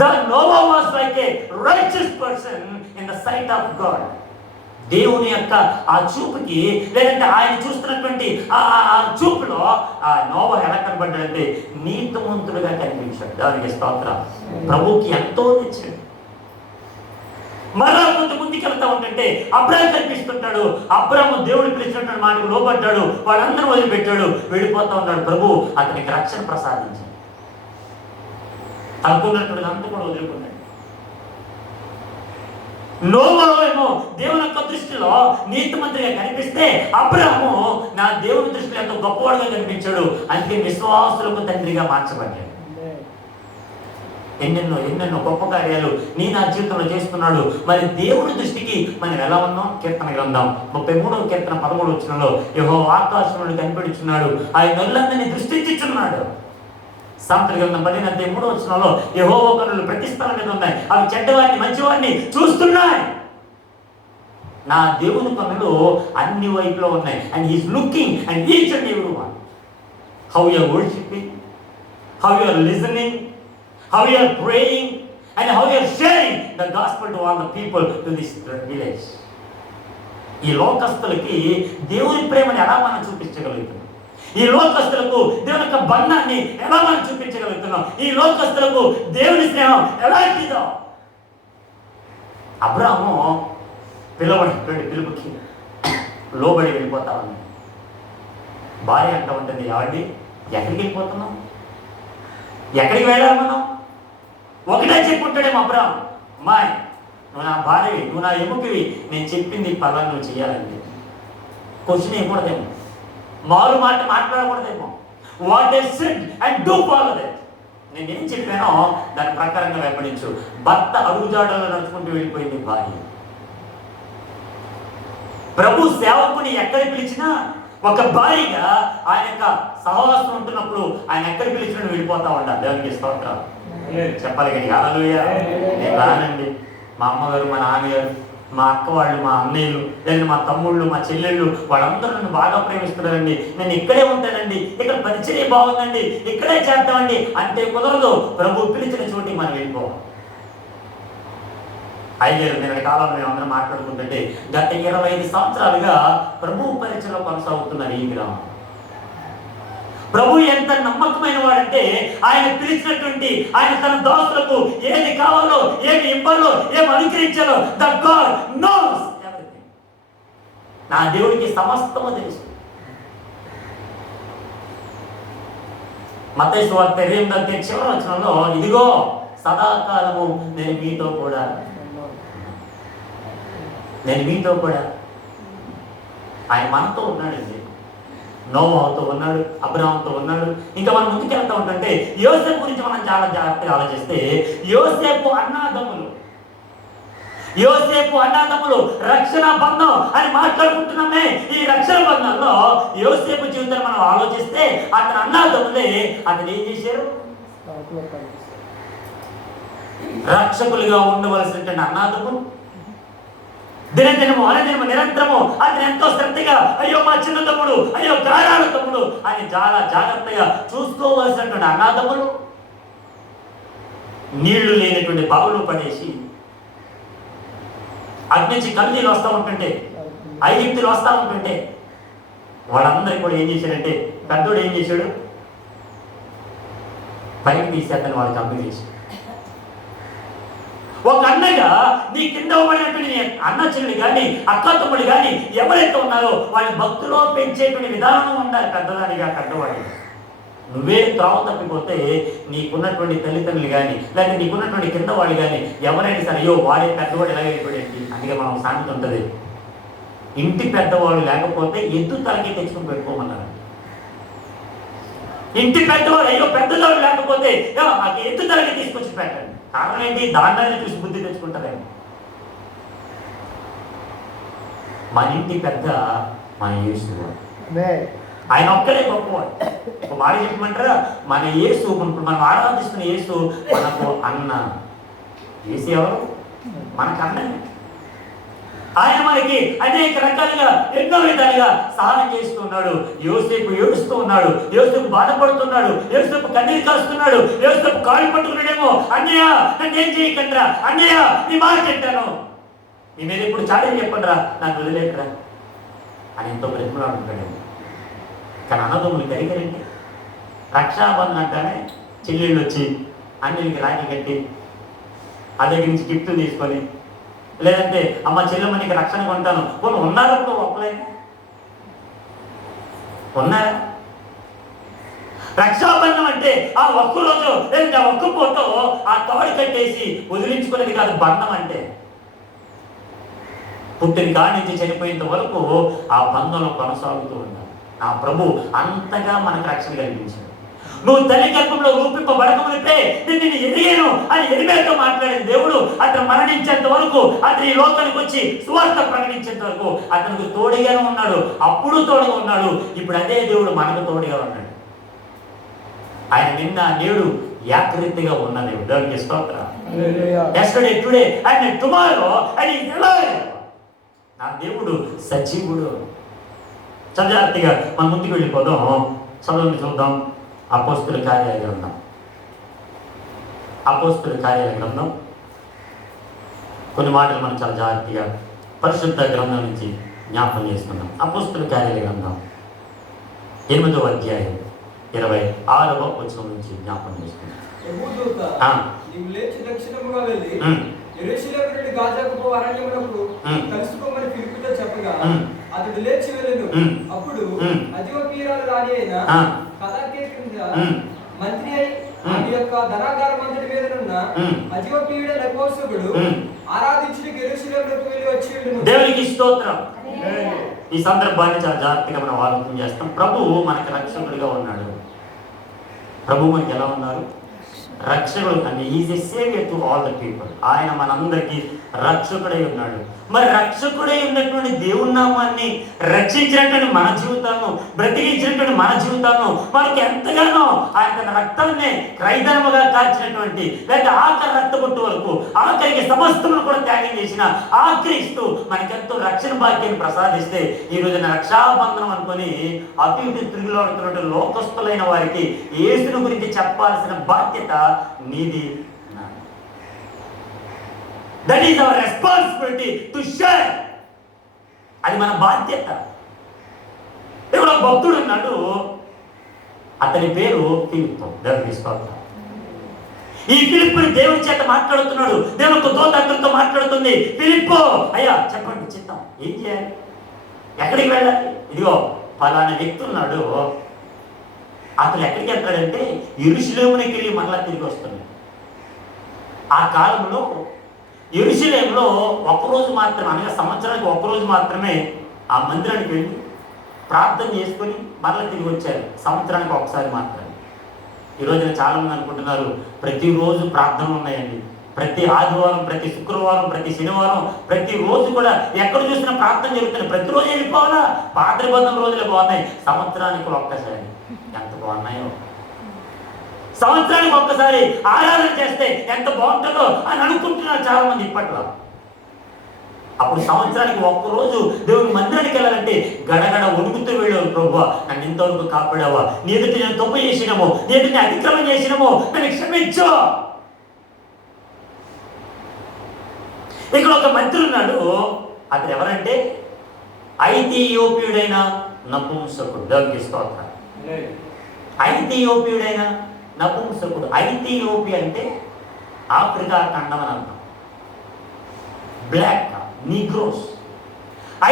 The Noah was like a righteous person in the sight of God. దేవుని యొక్క ఆ చూపుకి, లేదంటే ఆయన చూస్తున్నటువంటి ఆ చూపులో ఆ నోవా ఎలా కనబడ్డాడంటే నీతిమంతుడుగా కనిపించాడు. దానికి స్తోత్రం. ప్రభుకి ఎంతో నచ్చాడు. మరలా కొంత ముందుకు వెళ్తా ఉంటుంటే అబ్రాహాం కనిపిస్తుంటాడు. అబ్రాహాము దేవుడు పిలిచినటువంటి మాటకు లోబడ్డాడు. వాళ్ళందరూ వదిలిపెట్టాడు, వెళ్ళిపోతా ఉన్నాడు. ప్రభు అతనికి రక్షణ ప్రసాదించాడు. అనుకున్నటువంటి అంతా కూడా వదులుకున్నాడు. నోవా ఏమో దేవుని యొక్క దృష్టిలో నీతిమంతుడిగా కనిపిస్తే అబ్రాహాము నా దేవుని దృష్టిలో ఎంతో గొప్పవాడుగా కనిపించాడు. అందుకే విశ్వాసులకు తండ్రిగా మార్చబడ్డాడు. ఎన్నెన్నో గొప్ప కార్యాలు నా జీవితంలో చేస్తున్నాడు. మరి దేవుడి దృష్టికి మనం ఎలా ఉన్నాం? కీర్తన గ్రంథం 33వ కీర్తన 13వ వచనంలో యెహోవా ఆకాశం నుండి కనిపెడుచున్నాడు, ఆయన నరులందరినీ దృష్టించుచున్నాడు. సామెతల గ్రంథం 15వ అధ్యాయం 3వ వచనంలో యెహోవా కన్నులు ప్రతి స్థలం మీద ఉన్నాయి, అవి చెడ్డవారిని మంచివారిని చూస్తున్నాయి. నా దేవుని కన్నులు అన్ని వైపులో ఉన్నాయి. And he's looking and each and every one. How you are worshipping, how you are listening, how you are praying, and how you are sharing the gospel to all the people to this village. ఈ లోకస్తులకి దేవుని ప్రేమను ఎలా మనం చూపించగలుగుతున్నాం? ఈ లోకస్తులకు దేవుని యొక్క బంధాన్ని ఎలా మనం చూపించగలుగుతున్నాం? ఈ లోకస్తులకు దేవుని స్నేహం ఎలాంటిదో? అబ్రాహాము పిలువబడినటువంటి పిలుపుకి లోబడి వెళ్ళిపోతా ఉన్నాడు. భార్య అంటూ ఉంటుంది, ఆవిడ ఎక్కడికి వెళ్ళిపోతున్నాం? ఎక్కడికి వెళ్ళాలి మనం? ఒకటే చెప్పుంటాడేమో అబ్రాహాం, అమ్మాయి నువ్వు నా భార్యవి, నువ్వు నా ఎముకవి, నేను చెప్పింది పలానా నువ్వు చేయాలండి. క్వశ్చన్ వేయకూడదేమో, మారు మాట మాట్లాడకూడదేమో. What they said and do follow that. నేనేం చెప్పానో దాని ప్రకారంగా వెంబడించు. భర్త అడుగుజాడల్లో నడుచుకుంటూ వెళ్ళిపోయింది భార్య. ప్రభు సేవకుని ఎక్కడ పిలిచినా ఒక భార్యగా ఆయన యొక్క సహవాసం ఉంటున్నప్పుడు ఆయన ఎక్కడ పిలిచినా వెళ్ళిపోతా ఉండాలి. దేవునికి స్తోత్రం. చెప్పాలి కానీ హల్లెలూయా. నేను రానండి, మా అమ్మగారు, మా నాన్నగారు, మా అక్క వాళ్ళు, మా అన్నయ్యలు, లేదా మా తమ్ముళ్ళు, మా చెల్లెళ్ళు వాళ్ళందరూ నన్ను బాగా ప్రేమిస్తున్నారండి, నేను ఇక్కడే ఉంటానండి, ఇక్కడ పరిచయం బాగుందండి, ఇక్కడే చేద్దామండి అంటే కుదరదు. ప్రభు పిలిచిన చోటికి మనం వెళ్ళిపోవాలి. ఐదేళ్ళు నిన్నటి కాలంలో మేము అందరం మాట్లాడుకుంటుంటే గత 25 సంవత్సరాలుగా ప్రభు పరిచయంలో కొనసాగుతున్నారు ఈ గ్రామం. ప్రభు ఎంత నమ్మకమైన వాడంటే ఆయన పిలిచినటువంటి ఆయన తన దాసులకు ఏది కావాలో, ఏమి ఇవ్వాలో, ఏమి అనుగ్రహించాలో ద గాడ్ నోస్ ఎవ్రీథింగ్. నా దేవుడికి సమస్తము తెలుసు. మత్తయి సువార్త 28వ అధ్యాయం చివరి వచనంలో ఇదిగో సదాకాలము నేను మీతో కూడా ఆయన మనతో ఉన్నాడండి. నోవాతో ఉన్నాడు, అబ్రాహాంతో ఉన్నాడు. ఇంకా మనం ముందుకెళ్తా ఉంటుంటే యోసేపు గురించి మనం చాలా జాగ్రత్తగా ఆలోచిస్తే యోసేపు అన్నాదమ్ములు రక్షణ బంధం అని మాట్లాడుకుంటున్నామే. ఈ రక్షణ బంధంలో యోసేపు జీవితాన్ని మనం ఆలోచిస్తే అతని అన్నాదమ్ములే అతను ఏం చేశారు? రక్షకులుగా ఉండవలసినటువంటి అన్నాదమ్ములు దినదినము అనదినము నిరంతరము అతను ఎంతో శ్రద్ధగా అయ్యో మా చిన్న తమ్ముడు, అయ్యో గారాల తమ్ముడు అని చాలా జాగ్రత్తగా చూసుకోవాల్సినటువంటి అనాథములు నీళ్లు లేనటువంటి బావులు పడేసి అగ్నించి కన్నీళ్ళు వస్తూ ఉంటుంటే, ఐగుప్తులు వస్తూ ఉంటుంటే వాళ్ళందరికీ కూడా ఏం చేశాడంటే పెద్దోడు ఏం చేశాడు? పైకి తీసి అతను వాళ్ళు కంపెనీ చేశాడు. ఒక అన్నగా నీ కింద పడినటువంటి నీ అన్న చెల్లి కానీ అక్క తమ్ముడు కానీ ఎవరైతే ఉన్నారో వాళ్ళని భక్తిలో పెంచేటువంటి విధానం ఉండాలి. పెద్దదానిగా పెద్దవాడిగా నువ్వే త్రావ తప్పిపోతే నీకున్నటువంటి తల్లిదండ్రులు కానీ లేకపోతే నీకున్నటువంటి కింద వాళ్ళు కానీ ఎవరైనా సరే అయ్యో వాడే పెద్దవాడు ఎలా అయిపోయాడండి. అందుకే మనం సామెత ఉంటుంది, ఇంటి పెద్దవాడు లేకపోతే ఎద్దు తలకి తెచ్చుకుని పెట్టుకోమన్నారు. ఇంటి పెద్దవాడు అయ్యో పెద్దవాడు లేకపోతే మాకు ఎద్దు తలకి తీసుకొచ్చి పెట్టండి. కారణం ఏంటి? దాంట్లోనే చూసి బుద్ధి తెచ్చుకుంటారేమో. మన ఇంటి పెద్ద మన యేసు, ఆయన ఒక్కడే గొప్పవాడు. ఒక మాట చెప్పమంటారా, మన యేసు మనం ఆరాధిస్తున్న యేసు మనకు అన్న. యేసు ఎవరు? మనకు అన్నయ్య. ఆయన మనకి అనేక రకాలుగా ఎన్నో విధాలుగా సహాయం చేస్తున్నాడు. యోసేపు ఏడుస్తూ ఉన్నాడు, యోసేపు బాధపడుతున్నాడు, యోసేపు కన్నీరు కాస్తున్నాడు, యోసేపు కాళ్ళు పట్టుకున్నాడేమో, అన్నయ్య నన్ను ఏం చేయకండిరా, అన్నయ్య నీ మాట తింటాను, నీ మీద ఇప్పుడు చాడని చెప్పండిరా, నన్ను వదిలేకరా అని ఎంతో బ్రతిమలాడుతున్నాడేమో. కానీ అన్నదమ్ములు కరిగరండి. రక్షాబంధన్ అంటానే చెల్లెళ్ళు వచ్చి అన్నిటికి రాఖీ కట్టి ఆ దగ్గర నుంచి గిఫ్ట్లు తీసుకొని, లేదంటే అమ్మ చెల్లెమ్మ నీకు రక్షణ కొంటాను కొన్ని ఉన్నారా? ఇప్పుడు ఒక్కలేదు ఉన్నారా? రక్షాబంధం అంటే ఆ ఒక్క రోజు లేదంటే ఆ ఒక్క పూటో ఆ తాడు కట్టేసి వదిలించుకునేది కాదు. బంధం అంటే పుట్టిన కాడి నుంచి చనిపోయేంత వరకు ఆ బంధంలో కొనసాగుతూ ఉండాలి. ఆ ప్రభు అంతగా మనకు రక్షణ కల్పించాడు. నువ్వు తల్లి గర్భంలో రూపింపబడకమునిపే నిన్ను ఎదిగాను అని ఎరిమేతో మాట్లాడిన దేవుడు అతను మరణించేంత వరకు, అతను ఈ లోకానికి వచ్చి సువార్త ప్రకటించేంత వరకు అతనికి తోడుగానే ఉన్నాడు. అప్పుడు తోడుగా ఉన్నాడు, ఇప్పుడు అదే దేవుడు మనకు తోడుగా ఉన్నాడు. ఆయన నిన్న నేడు ఏకరీతిగా ఉన్న దేవుడు. దేవునికి స్తోత్రం. yesterday, today and tomorrow and he is alive. నా దేవుడు సజీవుడు. జాగ్రత్తగా మన ముందుకు వెళ్ళిపోదాం. చదువుని చూద్దాం. అపోస్తుల కార్యాల గ్రంథం, అపోస్తుల కార్యాల గ్రంథం కొన్ని మాటలు మనం చాలా జాగ్రత్తగా పరిశుద్ధ గ్రంథం నుంచి జ్ఞాపకం చేసుకుందాం. అపోస్తుల కార్యాల గ్రంథం 8వ అధ్యాయం 26వ వచనం నుంచి జ్ఞాపకం చేసుకుందాం. అతడు లేచి వెళ్ళెను. అప్పుడు అథియోపియాలో రాణి అయిన కదాకే కింద మంత్రి అయి ఆమె యొక్క ధనాగారం అంతటి మీద ఉన్న అథియోపియుడ నపుంసకుడు ఆరాధించుటకు యెరూషలేమునకు వెళ్ళి వచ్చి ఉండెను. దేవునికి స్తోత్రం. ఈ సందర్భాన్ని చాలా జాగ్రత్తగా మనం ఆలోచన చేస్తాం. ప్రభువు మనకి రక్షకుడిగా ఉన్నాడు. ప్రభు మనకి ఎలా ఉన్నారు? రక్షకుడు. అంటే is a saviour to all the people. ఆయన మనందరికీ రక్షకుడై ఉన్నాడు. మరి రక్షకుడై ఉన్నటువంటి దేవుని నామాన్ని రక్షించినటువంటి మన జీవితాలను, బ్రతికించినటువంటి మన జీవితాలను మనకి ఎంతగానో ఆయన తన రక్తాన్ని క్రైదనముగా కార్చినటువంటి, లేదా ఆఖరి రక్తబొట్టు వరకు ఆఖరికి సమస్తమును కూడా త్యాగం చేసిన ఆ క్రీస్తు మనకెంతో రక్షణ భాగ్యాన్ని ప్రసాదిస్తే, ఈ రోజున రక్షాబంధనం అనుకొని అటు ఇటు తిరుగులాడుతున్నటువంటి లోకస్తులైన వారికి యేసుని గురించి చెప్పాల్సిన బాధ్యత నీది. That is our responsibility to share. అది మన బాధ్యత. ఇప్పుడు భక్తుడు ఉన్నాడు, అతని పేరు ఫిలిప్పు. దేవునికి స్తోత్రం. ఈ ఫిలిప్పుని దేవుని చేత మాట్లాడుతున్నాడు. దేవుని దూత అతనితో మాట్లాడుతుంది. ఫిలిప్పు అయ్యా చెప్పండి, చిత్తం ఏం చేయాలి, ఎక్కడికి వెళ్ళాలి? ఇదిగో ఫలానా వ్యక్తి ఉన్నాడు, అతను ఎక్కడికి వెళ్తాడంటే యెరూషలేమునికి వెళ్ళి మరలా తిరిగి వస్తున్నాడు. ఆ కాలంలో యెరూషలేములో ఒక్కరోజు మాత్రమే, అనగా సంవత్సరానికి ఒక్కరోజు మాత్రమే ఆ మందిరానికి వెళ్ళి ప్రార్థన చేసుకొని మరలా తిరిగి వచ్చారు. సంవత్సరానికి ఒకసారి మాత్రమే. ఈ రోజున చాలామంది అనుకుంటున్నారు ప్రతిరోజు ప్రార్థనలు ఉన్నాయండి, ప్రతి ఆదివారం, ప్రతి శుక్రవారం, ప్రతి శనివారం, ప్రతిరోజు కూడా ఎక్కడ చూసినా ప్రార్థన జరుగుతున్నాయి. ప్రతిరోజు వెళ్ళిపోవాలా? పాత నిబంధన రోజులే బాగున్నాయి. సంవత్సరానికి ఒక్కసారి ఎంత బాగున్నాయో. సంవత్సరానికి ఒక్కసారి ఆరాధన చేస్తే ఎంత బాగుంటుందో అని అనుకుంటున్నారు చాలా మంది ఇప్పట్లో. అప్పుడు సంవత్సరానికి ఒక్కరోజు దేవుని మందిరానికి వెళ్ళాలంటే గడగడ వణుకుతూ వెళ్ళావు. ప్రభువా నన్ను ఇంతవరకు కాపాడావా, నీ ఎదుటి నేను తప్పు చేసినామో, నీ ఎదుటి అతిక్రమం చేసినామో నన్ను క్షమించు. ఇక్కడ ఒక మంత్రి ఉన్నాడు. అతను ఎవరంటే ఐథియోపియుడైన నపుంసకుడు. దేవునికి స్తోత్రం. ఐథియోపియుడైన నపుంసకుడు. ఐథియోపియా అంటే ఆఫ్రికా ఖండం అని అర్థం. Black negroes.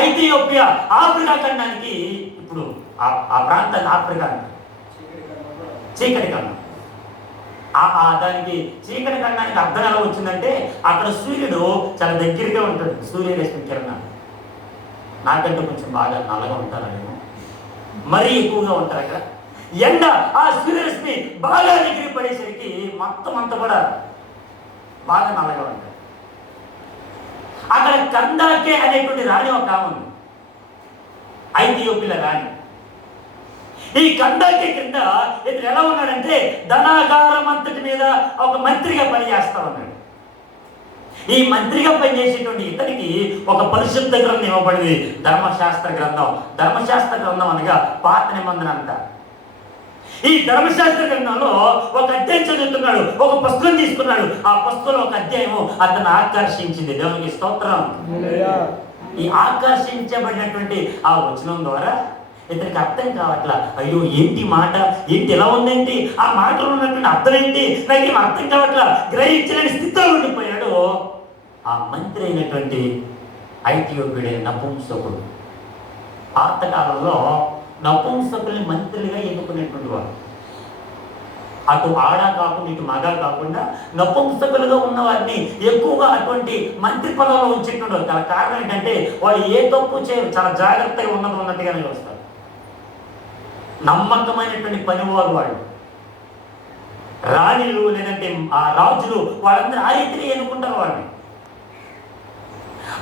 ఐథియోపియా ఆఫ్రికా ఖండానికి, ఇప్పుడు ఆ ప్రాంతాన్ని ఆఫ్రికా చీకటి ఖండం. దానికి చీకటి ఖండానికి అర్థం ఎలా వచ్చిందంటే అక్కడ సూర్యుడు చాలా దగ్గరగా ఉంటాడు, సూర్యరశ్మి కిరణాలు. నాకంటే కొంచెం బాగా నల్లగా ఉంటారనేమో, మరీ ఎక్కువగా ఉంటారు అక్కడ. ఎండ ఆ సూర్యరశ్మి బాగా దగ్గర పడేసరికి మొత్తం అంతా కూడా బాగా నల్లగా ఉంటారు. అక్కడ కందాకే అనేటువంటి రాణి ఒక ఆమె ఉంది, ఐథియోపియా రాణి. ఈ కందాకే కింద ఇతను ఎలా ఉన్నాడంటే ధనాగారం అంతటి మీద ఒక మంత్రిగా పనిచేస్తా ఉన్నాడు. ఈ మంత్రిగా పనిచేసేటువంటి ఇతనికి ఒక పరిశుద్ధ గ్రంథం ఇవ్వబడింది, ధర్మశాస్త్ర గ్రంథం. ధర్మశాస్త్ర గ్రంథం అనగా పాత నిబంధన అంట. ఈ ధర్మశాస్త్ర గ్రంథంలో ఒక అధ్యాయం చదువుతున్నాడు, ఒక పుస్తకం తీసుకున్నాడు. ఆ పుస్తకంలో ఒక అధ్యాయం అతను ఆకర్షించింది. దేవునికి స్తోత్రం. ఈ ఆకర్షించబడినటువంటి ఆ వచనం ద్వారా ఇతనికి అర్థం కావట్లా. అయ్యో ఏంటి మాట, ఏంటి ఎలా ఉందేంటి, ఆ మాటలో ఉన్నటువంటి అర్థం ఏంటి, నాకు ఏం అర్థం కావట్లా, గ్రహించలేని స్థితిలో ఉండిపోయాడు ఆ మంత్రి అయినటువంటి ఐథియోపియా నపుంసకుడు. పాతకాలంలో నపుంసకుల్ని మంత్రులుగా ఎన్నుకునేటువంటి వారు. అటు ఆడ కాకుండా ఇటు మగ కాకుండా నపుంసకులుగా ఉన్న వారిని ఎక్కువగా అటువంటి మంత్రి పదవిలో ఉంచేటువంటి. గల కారణం ఏంటంటే వాళ్ళు ఏ తప్పు చేయరు, చాలా జాగ్రత్తగా ఉన్నట్టుగానే వస్తారు. నమ్మకమైనటువంటి పనివారు వాళ్ళు. రాణిలు లేదంటే ఆ రాజులు వాళ్ళందరూ ఆ రీతిని ఎన్నుకుంటారు వాళ్ళని.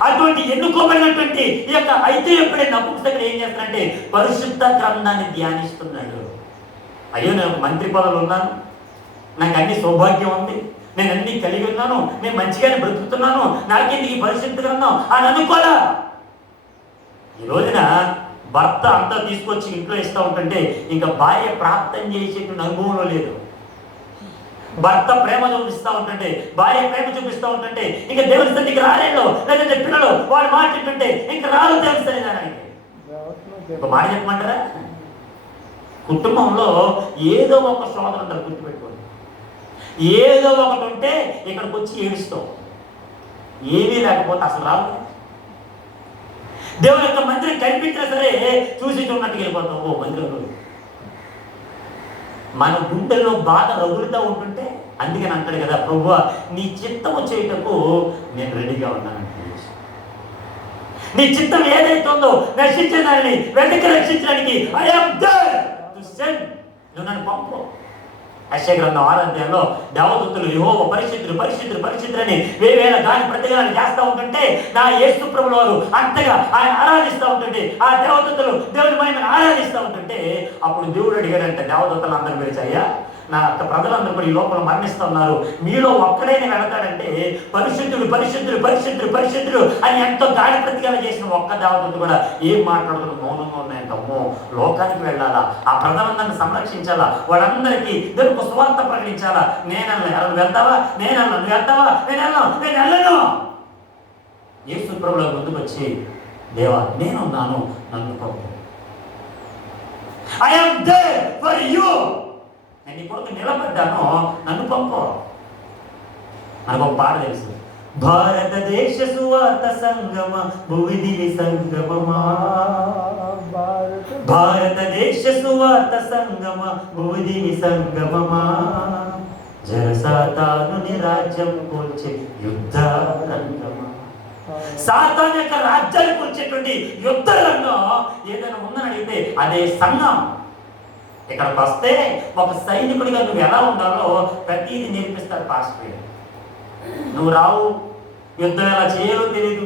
అటువంటి ఎన్నుకోబడినటువంటి ఈ యొక్క ఐథియోపియా నపుంసకుడు ఏం చేస్తాడంటే పరిశుద్ధ గ్రంథాన్ని ధ్యానిస్తున్నాడు. అయ్యో నేను ఒక మంత్రి పదవులు ఉన్నాను, నాకు అన్ని సౌభాగ్యం ఉంది, నేను అన్ని కలిగి ఉన్నాను, నేను మంచిగానే బ్రతుకుతున్నాను, నాకేందుకు ఈ పరిశుద్ధ గ్రంథం అని అనుకోడా. ఈ రోజున భర్త అంతా తీసుకొచ్చి ఇంట్లో ఇస్తూ ఉంటుంటే ఇంకా భార్య ప్రార్థన చేసేటువంటి అనుభవంలో లేదు. భర్త ప్రేమ చూపిస్తూ ఉంటుంటే, భార్య ప్రేమ చూపిస్తూ ఉంటుంటే ఇంకా దేవుని సన్నిధికి రాలేళ్ళు, లేదంటే పిల్లలు వాడు మాట్లాడుతుంటే ఇంకా రాదు దేవుని సన్నిధానానికి. ఒక మాట చెప్పమంటారా, కుటుంబంలో ఏదో ఒక శోధన ఉంటారు, గుర్తుపెట్టుకోండి. ఏదో ఒకటి ఉంటే ఇక్కడికి వచ్చి ఏడుస్తాం, ఏమీ లేకపోతే అసలు రాదు. దేవుని యొక్క మందిరం కనిపించినా సరే చూసి చూడనట్టుకు వెళ్ళిపోతాం. ఓ మందిరంలో మన గుండెల్లో బాధ రగులుతూ ఉంటుంటే అందుకని అంటాడు కదా, ప్రభువా నీ చిత్తము చేయటకు నేను రెడీగా ఉన్నానంటే. నీ చిత్తం ఏదైతే ఉందో రక్షించడాన్ని వెంటనే రక్షించడానికి I am there to send, నువ్వు నన్ను పంపు. యెషయా గ్రంథం 6వ అధ్యాయంలో దేవదూతలు యెహోవా పరిశుద్ధుడు పరిశుద్ధుడు పరిశుద్ధుడని వేవేల గాని ప్రతిగాని చేస్తూ ఉంటుంటే నా యేసు ప్రభుల వారు అంతగా ఆయన ఆరాధిస్తూ ఉంటుంటే, ఆ దేవదూతలు దేవుని మహిమను ఆరాధిస్తూ ఉంటుంటే అప్పుడు దేవుడు అడిగాడంటే దేవదూతలు అందరూ పిలిచి, అయ్యా నా ప్రజలందరూ కూడా ఈ లోపల మరణిస్తూ ఉన్నారు, మీలో ఒక్కడైనా వెళతాడంటే పరిశుద్ధుడు పరిశుద్ధుడు పరిశుద్ధుడు పరిశుద్ధుడు అని ఎంతో గాడి ప్రతిగాన చేసిన ఒక్క దేవదూత కూడా ఏం మాట్లాడుతున్న మౌనంగా ఉన్నాయంట. అమ్మో లోకానికి వెళ్ళాలా, ఆ ప్రజలందరినీ సంరక్షించాలా, వాళ్ళందరికీ దేవునికి సువార్త ప్రకటించాలా. నేను వెళ్తావా, నువ్వు వెళ్తావా, నేను వెళ్ళను. యేసు ప్రభువుల ముందుకు వచ్చి, దేవా నేనున్నాను, నన్ను పంపు. I am there for you, నేను నీ కొరకు నిలబడ్డాను, నన్ను పంపు. మనకు ఒక పాట తెలుసు, భారతదేశ సువార్త సంగమ భువిదివి సంగమమా, భారతదేశ సువార్త సంగమ భువిదివి సంగమమా, జరసాతానుని రాజ్యం కూల్చే యుద్ధ రంగమా. సాతాను యొక్క రాజ్యాన్ని కూల్చేటువంటి యుద్ధ రంగం ఏదైనా ఉందని అడిగితే అదే సంఘం. ఇక్కడికి వస్తే ఒక సైనికుడిగా నువ్వు ఎలా ఉండాలో ప్రతిదీ నేర్పిస్తారు పాస్టర్. నువ్వు రావు, యుద్ధం ఎలా చేయాలో తెలియదు,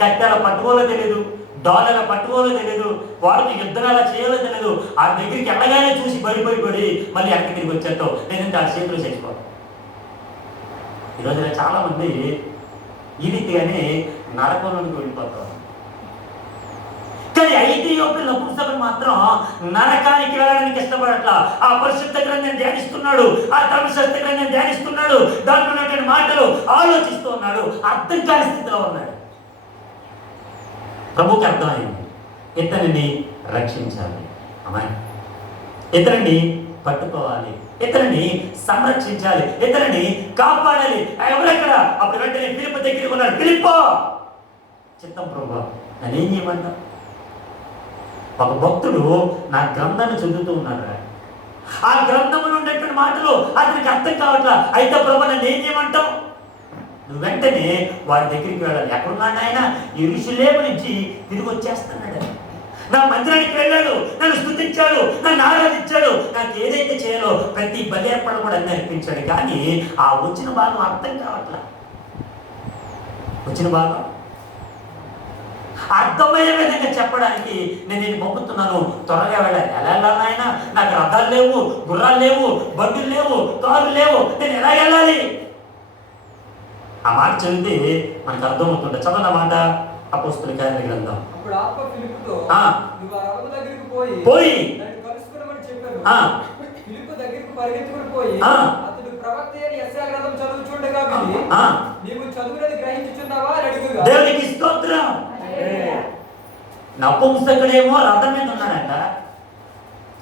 కట్టెల పట్టుకోలో తెలియదు, డాలర్ల పట్టుకోలో తెలియదు, వాడికి యుద్ధం ఎలా చేయాలో తెలియదు. ఆ దగ్గరికి వెళ్ళగానే చూసి పడి మళ్ళీ అక్కడికి తిరిగి వచ్చేస్తావు, నేనంటే ఆ చేతులు చచ్చిపోతాను. ఈరోజు చాలా మంది ఈ రీతిగానే నరకంలోకి వెళ్ళిపోతారు. కానీ ఐథియోపియా నపుంసకుడు మాత్రం నరకానికి వెళ్ళడానికి ఇష్టపడట్లా. ఆ పరిశుద్ధ గ్రంథాన్ని ధ్యానిస్తున్నాడు, ఆ ధర్మశాస్త్ర గ్రంథాన్ని ధ్యానిస్తున్నాడు, దాంట్లో ఉన్నటువంటి మాటలు ఆలోచిస్తూ ఉన్నాడు, అర్థం కాని స్థితిలో ఉన్నాడు. ప్రభుకి అర్థమైంది, ఇతనిని రక్షించాలి, ఇతనిని పట్టుకోవాలి, ఇతనిని సంరక్షించాలి, ఇతనిని కాపాడాలి. ఎవరెక్కడ? అప్పుడు వెంటనే ఫిలిప్పు దగ్గరికి ఉన్నాడు. ఫిలిప్పో చిత్తం ప్రభు, నన్ను ఏం చేయమంటావు? ఒక భక్తుడు నా గ్రంథాన్ని చదువుతూ ఉన్నాడు. ఆ గ్రంథంలో ఉండేటువంటి మాటలు అతనికి అర్థం కావట్లా. అయితే ప్రభు నన్ను ఏం చేయమంటావు? నువ్వు వెంటనే వారి దగ్గరికి వెళ్ళాలి. ఎక్కడున్నాడు ఆయన? యెరూషలేము నుంచి తిరిగి వచ్చేస్తున్నాడు. నా మందిరానికి వెళ్ళాడు, నన్ను స్తుతించాడు, నన్ను ఆరాధించాడు, నాకు ఏదైతే చేయాలో ప్రతి బలి అర్పణ కూడా అన్ని అర్పించాడు. కానీ ఆ వచ్చిన భాగం అర్థం కావట్లా. వచ్చిన భాగం అర్థమయ్యే విధంగా చెప్పడానికి నేను పంపుతున్నాను. త్వరగా వెళ్ళాలి. ఎలా వెళ్ళాలి ఆయన? నాకు రథాలు లేవు, గుర్రాలు లేవు, బండులు లేవు, కారులు లేవు, నేను ఎలా వెళ్ళాలి? ఆ మాట చదివితే మనకు అర్థమవుతుంటే చదవన మాట అపోస్తలుల కార్యాల గ్రంథం. అప్పుడు ఆత్మ ఫిలిప్పుతో, నువ్వు ఆ రథం దగ్గరికి పోయి నన్ను కలుసుకున్నామని చెప్పాను. ఫిలిప్పు దగ్గరికి పరిగెత్తుకుని పోయి అతడు ప్రవక్త అయిన యెషయా గ్రంథం చదువుచుండగా విని, నీవు చదువునది గ్రహించుచున్నావా అని అడుగుగా, దేవునికి స్తోత్రం. నపుంసకుడేమో రథం మీద ఉన్నాడంట,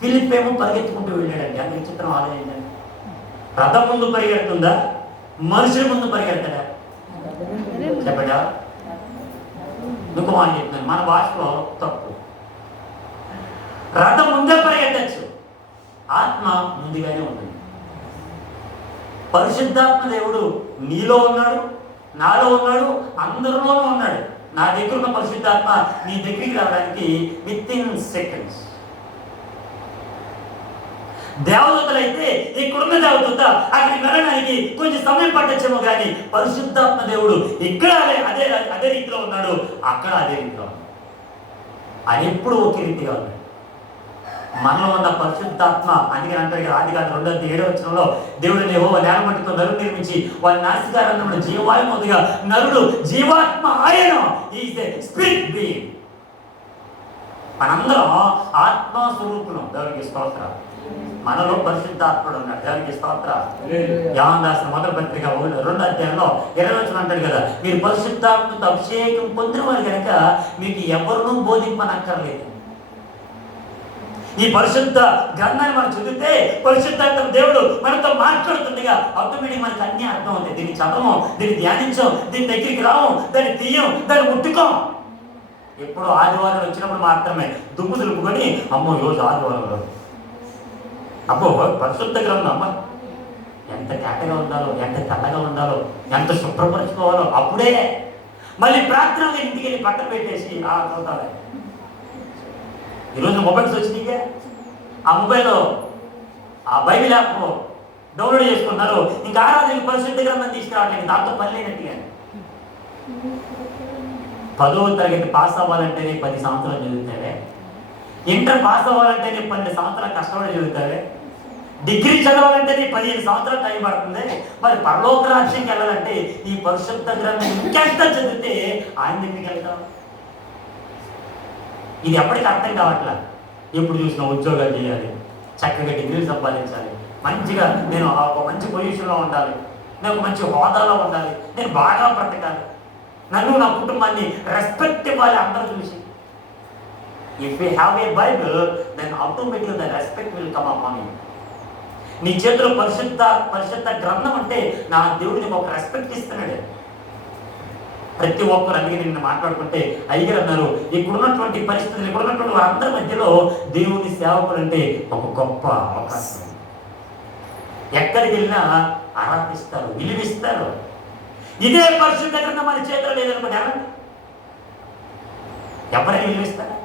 ఫిలిప్ ఏమో పరిగెత్తుకుంటూ వెళ్ళాడంట. అంత విచిత్రం ఆలోచించండి. రథం ముందు పరిగెడుతుందా, మనుషుల ముందు పరిగెడతాడా? చెప్పడా? దుఃఖమాని చెప్తున్నాను, మన భాషలో తప్పు. రథం ముందే పరిగెట్టచ్చు, ఆత్మ ముందుగానే ఉంటుంది. పరిశుద్ధాత్మ దేవుడు నీలో ఉన్నాడు, నాలో ఉన్నాడు, అందరిలోనూ ఉన్నాడు. నా దగ్గర ఉన్న పరిశుద్ధాత్మ నీ దగ్గరికి రావడానికి విత్-ఇన్ సెకండ్స్. దేవదూతలైతే ఇక్కడున్న దేవదూత అక్కడికి వెళ్ళడానికి కొంచెం సమయం పట్టచ్చేమో, కానీ పరిశుద్ధాత్మ దేవుడు ఇక్కడ అదే అదే రీతిలో ఉన్నాడు, అక్కడ అదే రీతిలో ఉన్నాడు. అది ఎప్పుడు ఒకే రీతిగా ఉన్నాడు. మనలో ఉన్న పరిశుద్ధాత్మ, అందుకని అంటారు కదా ఆదికాండం 2:7 దేవుడు యెహోవా నేల మట్టితో నరుడు నిర్మించి వారి నాసికారంలో జీవాయు మొదలుగా నరుడు జీవాత్మ ఆయన. Is the spirit being. మనందరం ఆత్మ స్వరూపులం. దేవునికి స్తోత్రం. మనలో పరిశుద్ధాత్ముడు ఉన్నాడు. దేవునికి స్తోత్రం. యోహాను రాసిన మొదటి పత్రిక 2:20 అంటాడు కదా, మీరు పరిశుద్ధాత్మతో అభిషేకం పొందిన వారు కనుక మీకు ఎవరినూ బోధింపనక్కర్లేదు. ఈ పరిశుద్ధ గ్రంథాన్ని మనం చదివితే పరిశుద్ధాత్మ దేవుడు మనతో మాట్లాడుతుండగా ఆటోమేటిక్ మనకు అన్నీ అర్థం అవుతాయి. దీన్ని చదవం, దీన్ని ధ్యానించం, దీని దగ్గరికి రావం, దాన్ని తీయం, దాన్ని ముట్టుకోం. ఎప్పుడు ఆదివారం వచ్చినప్పుడు మాత్రమే దుమ్ము దులుపుకొని అమ్మో ఈరోజు ఆదివారంలో అబ్బో పరిశుద్ధ గ్రంథం అమ్మ ఎంత తేటగా ఉండాలో, ఎంత తెల్లగా ఉండాలో, ఎంత శుభ్రపరచుకోవాలో అప్పుడే మళ్ళీ ప్రార్థన ఇంటికి వెళ్ళి పక్కన పెట్టేసి చూడాలి. ఈరోజు మొబైల్స్ వచ్చినాయిగా, ఆ మొబైల్లో ఆ బైబిల్ యాప్ డౌన్లోడ్ చేసుకున్నారు. ఇంకా ఆరాధనకి పరిశుద్ధ గ్రంథం తీసుకురావట్లేదు, దాంతో పని లేనట్టుగా. 10వ తరగతి పాస్ అవ్వాలంటేనే 10 సంవత్సరాలు చదువుతావే, ఇంటర్ పాస్ అవ్వాలంటేనే 12 సంవత్సరాలు కష్టపడి చదువుతావే, డిగ్రీ చదవాలంటేనే 15 సంవత్సరాలు టైం పడుతుంది. మరి పరలోక రాజ్యంకి వెళ్ళాలంటే ఈ పరిశుద్ధ గ్రంథం ఇంకెంత చదివితే ఆయన దగ్గరికి వెళ్తాం. ఇది ఎప్పటికీ అర్థం కావట్లా. ఎప్పుడు చూసినా ఉద్యోగాలు చేయాలి, చక్కగా డిగ్రీలు సంపాదించాలి, మంచిగా నేను ఒక మంచి పొజిషన్లో ఉండాలి, నేను ఒక మంచి హోదాలో ఉండాలి, నేను బాగా బ్రతకాలి, నన్ను నా కుటుంబాన్ని రెస్పెక్ట్ ఇవ్వాలి అందరూ చూసి. If you have a Bible then ఆటోమేటిక్గా the respect will come upon you. నీ చేతిలో పరిశుద్ధ గ్రంథం అంటే నా దేవుడికి ఒక రెస్పెక్ట్ ఇస్తున్నాడు ప్రతి ఒక్కరు. అందుకే నిన్న మాట్లాడుకుంటే అయ్యగారు అన్నారు, ఇక్కడున్నటువంటి పరిస్థితులు, ఇక్కడున్నటువంటి వారందరి మధ్యలో దేవుని సేవకుడు అంటే ఒక గొప్ప అవకాశం. ఎక్కడికి వెళ్ళినా ఆరాధిస్తారు, విలువిస్తారు. ఇదే పరిశుద్ధ గ్రంథం మన చేతిలో లేదనుకోండి ఎవరైనా విలువిస్తారా?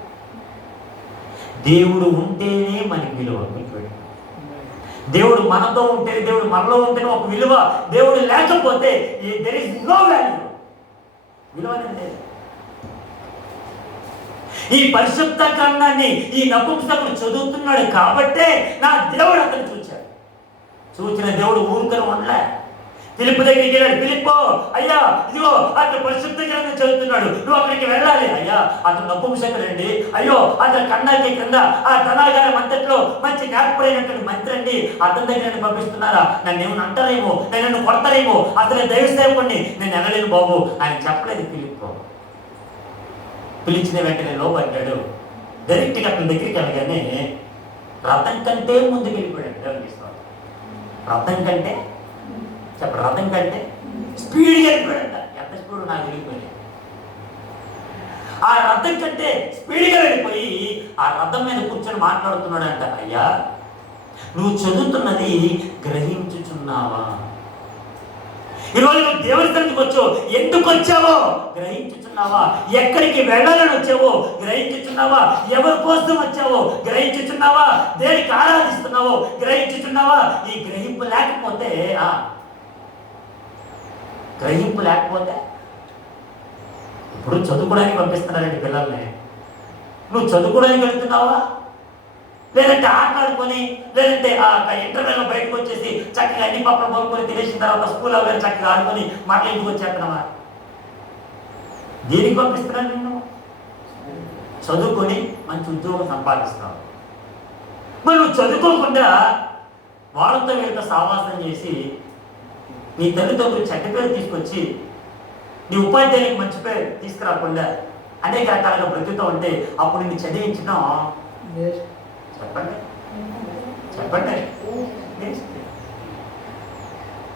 దేవుడు ఉంటేనే మనకి విలువ. దేవుడు మనతో ఉంటే, దేవుడు మనలో ఉంటేనే ఒక విలువ. దేవుడు లేకపోతే దేర్ ఇస్ నో వాల్యూ. విలువ అనేది లేదు. ఈ పరిశుద్ధ గ్రంథాన్ని ఈ నపుంసకుడు చదువుతున్నాడు కాబట్టే నా దేవుడు అతను చూచిన దేవుడు ఊరుకొని ఉండలే. ఫిలిప్పు దగ్గరికి వెళ్ళాడు. ఫిలిప్పు, అయ్యా ఇదిగో అతను పరిశుద్ధ గ్రంథం చదువుతున్నాడు, నువ్వు అక్కడికి వెళ్ళాలి. అయ్యా అతను నపుంసకుడండి, అయ్యో అతను కన్నాకి కింద ఆ ధనాగారం అంతట్లో మంచి జ్ఞాపకుడైనటువంటి మంత్రి అండి, అతని దగ్గర నన్ను పంపిస్తున్నారా? నన్ను ఏమన్నా అంటారేమో, నన్ను కొడతారేమో, అసలు దైవ సేవకుడిని నేను వెళ్ళలేను బాబు ఆయన చెప్పలేదు. ఫిలిప్పు పిలిచిన వెంటనే లోపడ్డాడు. డైరెక్ట్గా అతని దగ్గరికి వెళ్ళగానే రథం కంటే ముందుకు వెళ్ళిపోయాడు. దేవునిస్తాడు. రథం కంటే రథం కంటే స్పీడ్గా వెళ్ళిపోయాడంట. ఎంత స్పీడ్ నాకు వెళ్ళిపోయాడు. ఆ రథం కంటే స్పీడ్గా వెళ్ళిపోయి ఆ రథం మీద కూర్చొని మాట్లాడుతున్నాడంట, అయ్యా నువ్వు చదువుతున్నది గ్రహించుచున్నావా? ఈరోజు నువ్వు దేవుని సన్నిధికి వచ్చావు, ఎందుకు వచ్చావో గ్రహించుచున్నావా? ఎక్కడికి వెళ్ళాలని వచ్చావో గ్రహించుచున్నావా? ఎవరి కోసం వచ్చావో గ్రహించుచున్నావా? దేనికి ఆరాధిస్తున్నావో గ్రహించుచున్నావా? ఈ గ్రహింపు లేకపోతే ఇప్పుడు చదువుకోవడానికి పంపిస్తున్నారండి పిల్లల్ని. నువ్వు చదువుకోవడానికి వెళ్తున్నావా, లేదంటే ఆటలాడుకొని, లేదంటే ఇంటర్వ్యూలో బయటకు వచ్చేసి చక్కగా అన్ని పక్కన కొనుక్కొని తినేసిన తర్వాత స్కూల్లో వెళ్ళి చక్కగా ఆడుకొని మాటలు ఎందుకు వచ్చేస్తున్నావా? దేనికి పంపిస్తున్నాను నిన్ను? చదువుకొని మంచి ఉద్యోగం సంపాదిస్తావు. మరి నువ్వు చదువుకోకుండా వాళ్ళతో వీళ్ళతో సావాసం చేసి నీ తల్లిదండ్రులు చెడ్డ పేరు తీసుకొచ్చి నీ ఉపాధ్యాయునికి మంచి పేరు తీసుకురాకుండా అనేక రకాలుగా బ్రతుకుతూ ఉంటే అప్పుడు నిన్ను చదివించడం చెప్పండి.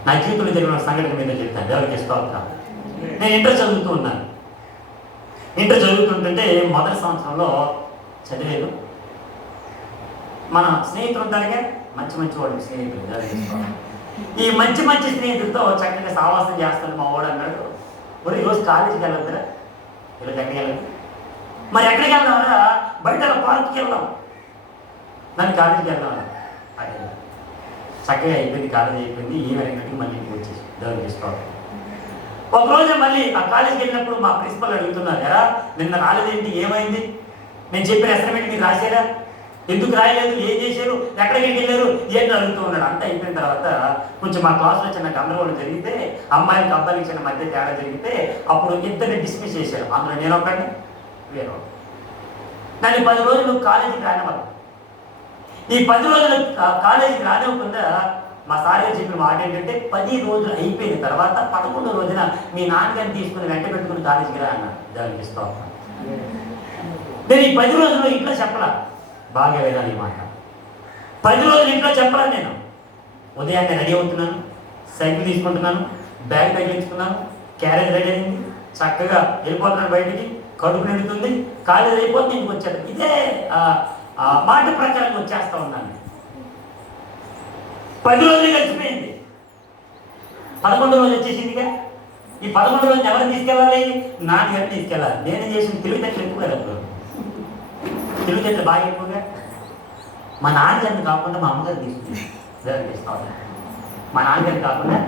నా జీవితంలో జరిగిన సంఘటన మీద చెప్తాను, దేవుడికి స్తోత్రం. నేను ఇంటర్ చదువుతూ ఉన్నాను. ఇంటర్ చదువుతుంటే మొదటి సంవత్సరంలో చదివాను. మన స్నేహితులు ఉంటారుగా, మంచి వాళ్ళు స్నేహితులు. ఈ మంచి స్నేహితులతో చక్కగా సావాసం చేస్తాను. మా వాడు అన్నాడు, మరి ఈరోజు కాలేజీకి వెళ్ళొద్దురా, ఈరోజు ఎక్కడికి వెళ్ళదు. మరి ఎక్కడికి వెళ్దామరా? బయట పార్క్కి వెళ్దాం. నన్ను కాలేజీకి వెళ్దాం అదే చక్కగా అయిపోయింది. కాలేజీ అయిపోయింది. ఈవెనింగ్ మళ్ళీ ఇంటికి వచ్చేసి దేవుడికి తీసుకోవాలి. ఒకరోజు మళ్ళీ ఆ కాలేజీకి వెళ్ళినప్పుడు మా ప్రిన్సిపల్ అడుగుతున్నారు, ఎరా నిన్న రాలేదేంటి, ఏమైంది? నేను చెప్పిన అసైన్మెంట్ మీరు రాశారా? ఎందుకు రాయలేదు? ఏం చేశారు? ఎక్కడికి వెళ్ళారు? ఏంటి అడుగుతూ ఉన్నాడు. అంతా అయిపోయిన తర్వాత కొంచెం మా క్లాస్లో చిన్న గందరగోళం జరిగితే, అమ్మాయిలకి అబ్బాయిలకి చిన్న మధ్య తేడా జరిగితే అప్పుడు ఇద్దరిని డిస్మిస్ చేశారు. అందులో నేను ఒకటి, వేరే నన్ను 10 రోజులు కాలేజీకి రానివ్వరు. ఈ 10 రోజులు కాలేజీకి రానివ్వకుండా మా సార్ గారు చెప్పిన మాట ఏంటంటే, 10 రోజులు అయిపోయిన తర్వాత 11వ రోజున మీ నాన్నగారిని తీసుకుని వెంట పెట్టుకుని కాలేజీకి రా అన్నాడు. దానికి ఇస్తాను. నేను ఈ 10 రోజుల్లో ఇంట్లో చెప్పలా, బాగా వినాలి ఈ మాట. 10 రోజులు ఇంట్లో చెప్పలా. నేను ఉదయాన్నే రెడీ అవుతున్నాను, సైకిల్ తీసుకుంటున్నాను, బ్యాగ్ తగిలించుకున్నాను, క్యారేజ్ రెడీ అయింది, చక్కగా వెళ్ళిపోతున్నాను బయటికి, కడుపు నిండుతుంది, కాలేజ్ అయిపోతుంది, ఇంటికి వచ్చాను. ఇదే మాట ప్రకారం వచ్చేస్తా ఉన్నాను. 10 రోజులు గడిచిపోయింది. 11వ రోజు వచ్చేసిందిగా. ఈ 11వ రోజు ఎవరిని తీసుకెళ్ళాలి? నాన్నగారిని తీసుకెళ్ళాలి. నేను చేసిన తెలివితేటలు ఎక్కువ కదా, అప్పుడు తెలివితేటలు బాగా ఎక్కువగా. మా నాన్నగారిని కాకుండా మా అమ్మగారిని తీసుకుని మా నాన్నగారిని కాకుండా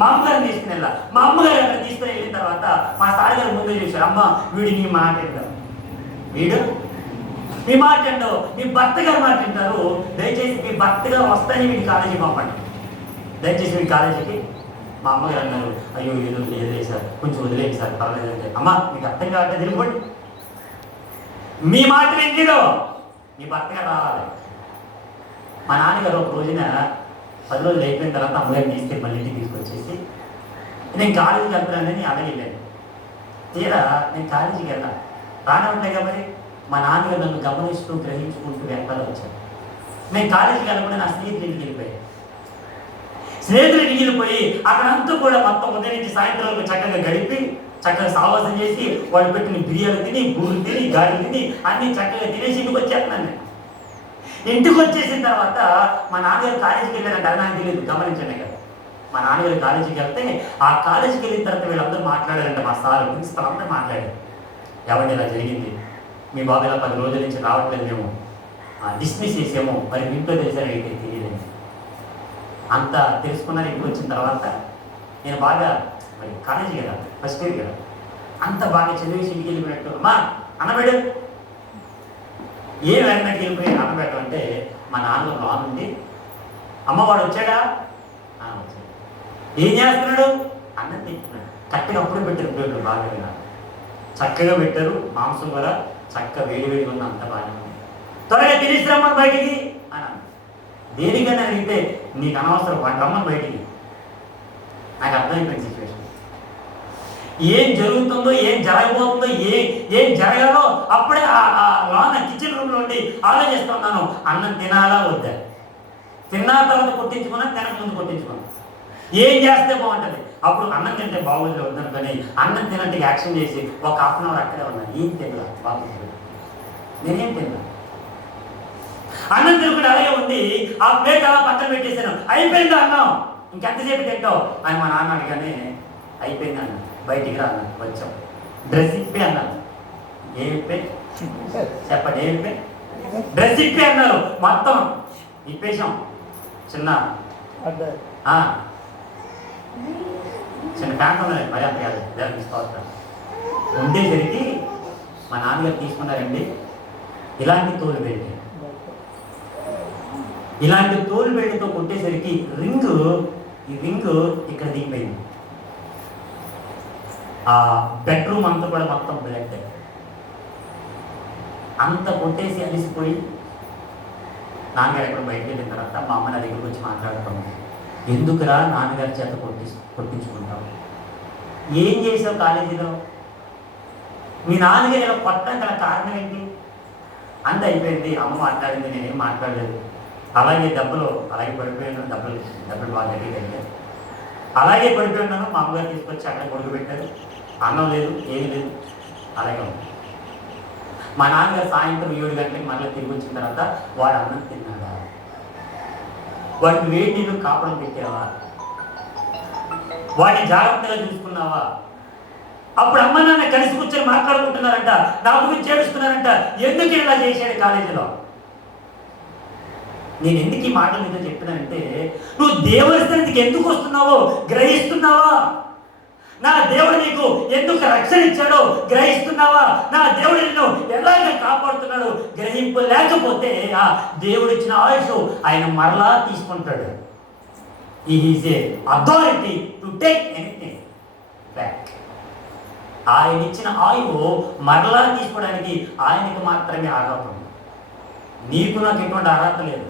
మా అమ్మగారిని తీసుకుని వెళ్ళా. మా అమ్మగారు అక్కడ తీసుకుని వెళ్ళిన తర్వాత మా సార్ గారు ముందు చూశారు, అమ్మ వీడు నీ మాట వింటారు, వీడు మీ మాట వింటావు, నీ భర్త గారు మాట వింటారు, దయచేసి మీ భర్త గారు వస్తానే వీడి కాలేజీకి పంపండి, దయచేసి మీ కాలేజీకి. మా అమ్మగారు అన్నారు, అయ్యో ఏదో లేదు సార్, కొంచెం వదిలేండి సార్, పర్వాలేదు అంటే. అమ్మ మీకు అర్థం కావట్లేదు, వెళ్ళిపోండి, మీ మాట వింటాడు, మీ భర్త గారు రావాలి. మా నాన్నగారు ఒక రోజున 10 రోజులు అయిపోయిన తర్వాత అమ్మగారిని తీసుకెళ్ళి మళ్ళీ ఇంటికి తీసుకొచ్చేసి, నేను కాలేజీకి వెళ్తున్నానని అలాగే వెళ్ళాను. తీరా నేను కాలేజీకి వెళ్ళాను, రానే ఉంటాయి కాబట్టి మా నాన్నగారు నన్ను గమనిస్తూ గ్రహించుకుంటూ వెనకాల వచ్చాను. నేను కాలేజీకి వెళ్ళకుండా నా స్నేహితులు ఇంటికి వెళ్ళిపోయాను. స్నేహితులు ఇంటికి వెళ్ళిపోయి అక్కడంతా కూడా మొత్తం ఉదయం నుంచి సాయంత్రం వరకు చక్కగా గడిపి, చక్కగా సావాసం చేసి, వాళ్ళు పెట్టిన బిర్యానీ తిని, బూరెలు తిని, గారెలు తిని అన్నీ చక్కగా తినేసి ఇంటికి వచ్చేస్తున్నాను. నేను ఇంటికి వచ్చేసిన తర్వాత మా నాన్నగారు కాలేజీకి వెళ్ళారంటే అది నాకు తెలియదు, గమనించండి కదా. మా నాన్నగారు కాలేజీకి వెళ్తే ఆ కాలేజీకి వెళ్ళిన తర్వాత వీళ్ళందరూ మాట్లాడారంటే, మా సార్ ప్రిన్సిపల్ అందరూ మాట్లాడారు, ఎవరిని ఇలా జరిగింది, మీ బాబు ఇలా 10 రోజుల నుంచి రావట్లేదు, మేము డిస్మిస్ చేసాము, మరి ఇంట్లో తెలిసారు అయితే తెలియదండి. అంతా తెలుసుకున్నారు. ఇంటికి వచ్చిన తర్వాత నేను బాగా మరి కాలేజీ కదా, ఫస్ట్ ఇయర్ కదా, అంత బాగా చదివేసి ఇంటికి వెళ్ళిపోయినట్టు, అమ్మా అన్నబెడు ఏం వెంటనే వెళ్ళిపోయి అన్నబెట్టం అంటే, మా నాన్న లోన్ ఉంది, అమ్మవాడు వచ్చాడా? వచ్చాడు. ఏం చేస్తున్నాడు? అన్నం తింటున్నాడు. కరెక్ట్గా అప్పుడే పెట్టారు ప్లేట్లు, బాగా విన్నారు, చక్కగా పెట్టారు, మాంసం కూడా చక్కగా వేడిగా ఉన్న, అంత బాగా త్వరగా తినేసిరమ్మని బయటికి అని. దేనికైనా అడిగితే నీకు అనవసరం, వాటి రమ్మని బయటికి. నాకు అర్థమైపోయింది సిచ్యువేషన్, ఏం జరుగుతుందో, ఏం జరగబోతుందో, ఏం జరగాలో అప్పుడే లోన కిచెన్ రూమ్లో ఉండి ఆలోచిస్తున్నాను. అన్నం తినాలా వద్దా, తిన్నా తర్వాత కొట్టించుకున్నా, తినక ముందు కొట్టించుకున్నా, ఏం చేస్తే బాగుంటుంది. అప్పుడు అన్నం తింటే బాగోదు వద్దాను కానీ అన్నం తినట్టు యాక్షన్ చేసి ఒక హాఫ్ అన్ అవర్ అక్కడే ఉన్నాను. ఏం తినరా బాబు, నేనేం తిన్నా. అన్నం తిరుగుడు అలాగే ఉంది. ఆ ప్లేట్ అలా పక్కన పెట్టేశాను. అయిపోయిందా అన్నం, ఇంకెంతసేపు తింటావు అని మా నాన్న అడిగానే అయిపోయింది అన్న. బయటికి రా అన్న. వచ్చాం. డ్రెస్ ఇప్పే అన్నాను. ఏమి ఇప్పే చెప్పండి, ఏమి ఇప్పే? డ్రెస్ ఇప్పే అన్నారు. మొత్తం ఇప్పేసాం. చిన్న చిన్న ప్యాంట్ ఉన్నది, మరి అంత కాదు. దేవునికి స్తోత్రం. ఉండేసరికి మా నాన్నగారు తీసుకున్నారండి ఇలాంటి తోలు బెల్ట్. ఇలాంటి తోలు బెల్ట్తో కొట్టేసరికి ఈ రింగ్ ఇక్కడ దిగిపోయింది. ఆ బెడ్రూమ్ అంతా కూడా మొత్తం బ్లడ్. అంత కొట్టేసి అలిసిపోయి నాన్నగారు ఎక్కడ బయటకు వెళ్ళిన తర్వాత మా అమ్మ నా దగ్గరికి వచ్చి మాట్లాడతాం, ఎందుకురా నాన్నగారి చేత కొట్టించుకుంటావు, ఏం చేసావు కాలేజీలో, మీ నాన్నగారు ఇలా కొట్టడం గల కారణం ఏంటి? అంత అయిపోయింది. అమ్మ మాట్లాడింది, నేనేం మాట్లాడలేదు. అలాగే డబ్బులు అలాగే పడిపోయాను. డబ్బులు బాగా దగ్గర అలాగే పడిపోయి ఉన్నాను. మా అమ్మగారు తీసుకొచ్చి అక్కడ కొడుకుపెట్టారు. అన్నం లేదు, ఏమీ లేదు, అలాగే ఉంది. మా నాన్నగారు సాయంత్రం 7 గంటలకు మళ్ళీ తిరిగి వచ్చిన తర్వాత వాడు అన్నం తిన్నాడా, వాడికి వేడి నీళ్ళు కాపడం పెట్టావా, వాడిని జాగ్రత్తగా చూసుకున్నావా? అప్పుడు అమ్మ నాన్న కలిసి కూర్చొని మాట్లాడుకుంటున్నారంట, నా గురించి చేడుస్తున్నారంట, ఎందుకు ఇలా చేశాడు కాలేజీలో. నేను ఎందుకు ఈ మాటలు మీద చెప్తున్నానంటే, నువ్వు దేవుడి సన్నిధికి ఎందుకు వస్తున్నావో గ్రహిస్తున్నావా? నా దేవుడు నీకు ఎందుకు రక్షణ ఇచ్చాడో గ్రహిస్తున్నావా? నా దేవుడు నిన్ను ఎలాగ కాపాడుతున్నాడు గ్రహింపు లేకపోతే ఆ దేవుడు ఇచ్చిన ఆయుష్ ఆయన మరలా తీసుకుంటాడు. He is a authority to take anything back. ఆయన ఇచ్చిన ఆయువు మరలా తీసుకోవడానికి ఆయనకు మాత్రమే అర్హత ఉంది. నీకు నాకు ఎటువంటి అర్హత లేదు.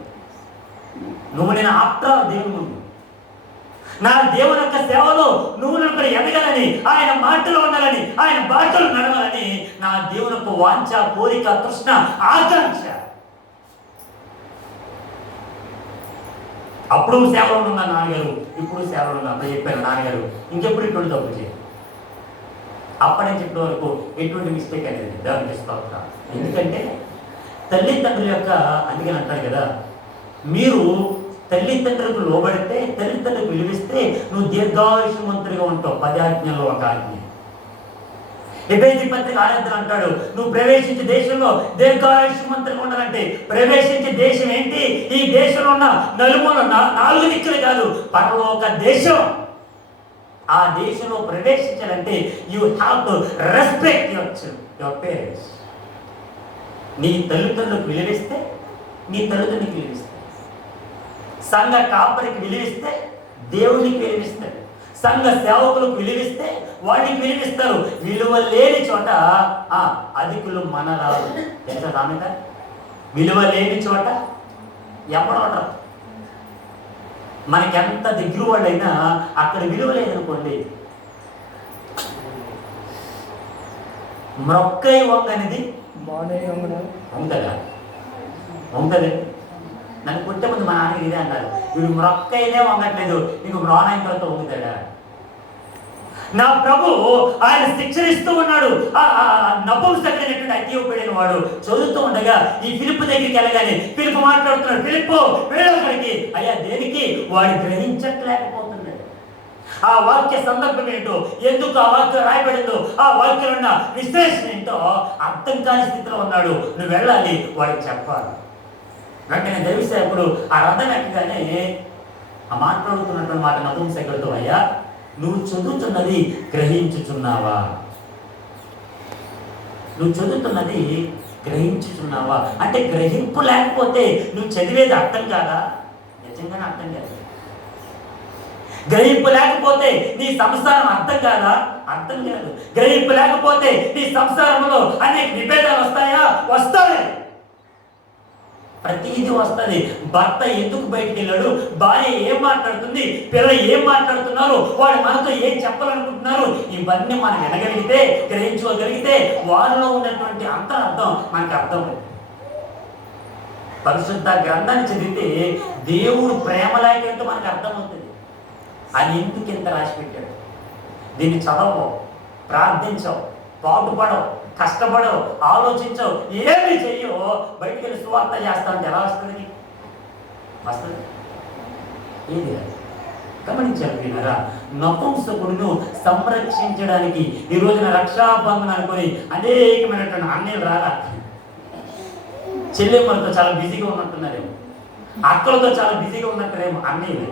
నువ్వు నేను ఆఫ్టర్ దేవుడు ఉంది. నా దేవుని యొక్క సేవలో నువ్వు నన్ను ఎదగాలని, ఆయన మాటలు ఉండాలని, ఆయన బాటలు నడవాలని నా దేవుని యొక్క వాంఛ, కోరిక, తృష్ణ, ఆకాంక్ష. అప్పుడు సేవలో ఉన్న నాన్నగారు, ఇప్పుడు సేవలో ఉన్న అప్పుడు చెప్పారు నాన్నగారు ఇంకెప్పుడు ఇటువంటి తప్పు చేయాలి. అప్పటి నుంచి ఇప్పటి వరకు ఎటువంటి మిస్టేక్ అనేది దేవునికి స్తోత్రం. ఎందుకంటే తల్లిదండ్రుల యొక్క, అందుకని అంటారు కదా, మీరు తల్లిదండ్రులకు లోబడితే, తల్లిదండ్రులకు విలువిస్తే నువ్వు దీర్ఘాయుష్మంతుడిగా ఉంటావు. 10 ఆజ్ఞల్లో ఒక ఆజ్ఞ. ఎఫెసీ పత్రిక 6 అంటాడు, నువ్వు ప్రవేశించే దేశంలో దీర్ఘాయుష్మంతుడిగా ఉండాలంటే ప్రవేశించే దేశం ఏంటి? ఈ దేశంలో ఉన్న నలుమూల 4 దిక్కులు కాదు, పరలోక దేశం. ఆ దేశంలో ప్రవేశించాలంటే you have to respect your parents. నీ తల్లిదండ్రులకు విలువిస్తే నీ తల్లిదండ్రులకు విలువిస్తే, సంఘ కాపరికి విలువిస్తే దేవునికి విలువిస్తాడు, సంఘ సేవకులకు విలువిస్తే వాడికి విలువిస్తారు. విలువ లేని చోట అధికులు మనరాలు. ఎంత సామెత? విలువ లేని చోట ఎవడోడరు. మనకి ఎంత దగ్గర వాళ్ళైనా అక్కడ విలువ లేదనుకోండి, మ్రొక్కై వంగనిది ఉంటుందా? ఉంటుంది. నన్ను పుట్టే ముందు మా నాన్నకి ఇదే అన్నారు, వీడు మ్రొక్కైనే వంగట్లేదు, నీకు మ్రోనైన తర్వాత వంగుతాడా? నా ప్రభు ఆయన శిక్షణిస్తూ ఉన్నాడు. నపుంసకుడైనటువంటి అతీయోపడిన వాడు చదువుతూ ఉండగా ఈ ఫిలిప్పు దగ్గరికి వెళ్ళగానే ఫిలిప్పు మాట్లాడుతున్నాడు, ఫిలిప్పు వెళ్ళక్కడికి. అయ్యా దేనికి? వాడు గ్రహించట్లేకపోతున్నాడు. ఆ వాక్య సందర్భం ఏంటో, ఎందుకు ఆ వాక్యం రాయబడిందో, ఆ వాక్యంలో ఉన్న విశ్లేషణ ఏంటో అర్థం కాని స్థితిలో ఉన్నాడు. నువ్వు వెళ్ళాలి, వాడికి చెప్పాలి. వెంటనే దైవసేవకుడు ఆ రథం ఎక్కగానే ఆ మాట్లాడుతున్నటువంటి మాట నపుంసకుడితో, అయ్యా నువ్వు చదువుతున్నది గ్రహించుచున్నావా? నువ్వు చదువుతున్నది గ్రహించుచున్నావా అంటే గ్రహింపు లేకపోతే నువ్వు చదివేది అర్థం కాదా? నిజంగానే అర్థం కాదు. గ్రహింపు లేకపోతే నీ సంసారం అర్థం కాదా? అర్థం కాదు. గ్రహింపు లేకపోతే నీ సంసారంలో అనేక విభేదాలు వస్తాయా? వస్తాయి. ప్రతిదీ వస్తుంది. భర్త ఎందుకు బయటికి వెళ్ళాడు, భార్య ఏం మాట్లాడుతుంది, పిల్లలు ఏం మాట్లాడుతున్నారు, వాడు మనతో ఏం చెప్పాలనుకుంటున్నారు, ఇవన్నీ మనం వినగలిగితే, గ్రహించుకోగలిగితే వారిలో ఉన్నటువంటి అంతరార్థం మనకు అర్థమవుతుంది. పరిశుద్ధ గ్రంథాన్ని చదివితే దేవుడు ప్రేమ లేకేంటో మనకు అర్థమవుతుంది. ఆయన ఎందుకు ఇంత రాసి పెట్టాడు? దీన్ని చదవవు, ప్రార్థించవు, పాటుపడవు, కష్టపడవు, ఆలోచించవు, ఏమి చెయ్యో, బయటికి వెళ్ళి సువార్త చేస్తా అంటే ఎలా వస్తుంది? వస్తుంది ఏది? గమనించారు విన్నారా? నపుంసకుడును సంరక్షించడానికి ఈ రోజున రక్షాబంధన అనుకొని అనేకమైనటువంటి అన్నయ్యలు రారా, చెల్లెమ్మలతో చాలా బిజీగా ఉన్నట్టున్నారేమో, అక్కలతో చాలా బిజీగా ఉన్నట్టున్నారేమో అన్నయ్యలు.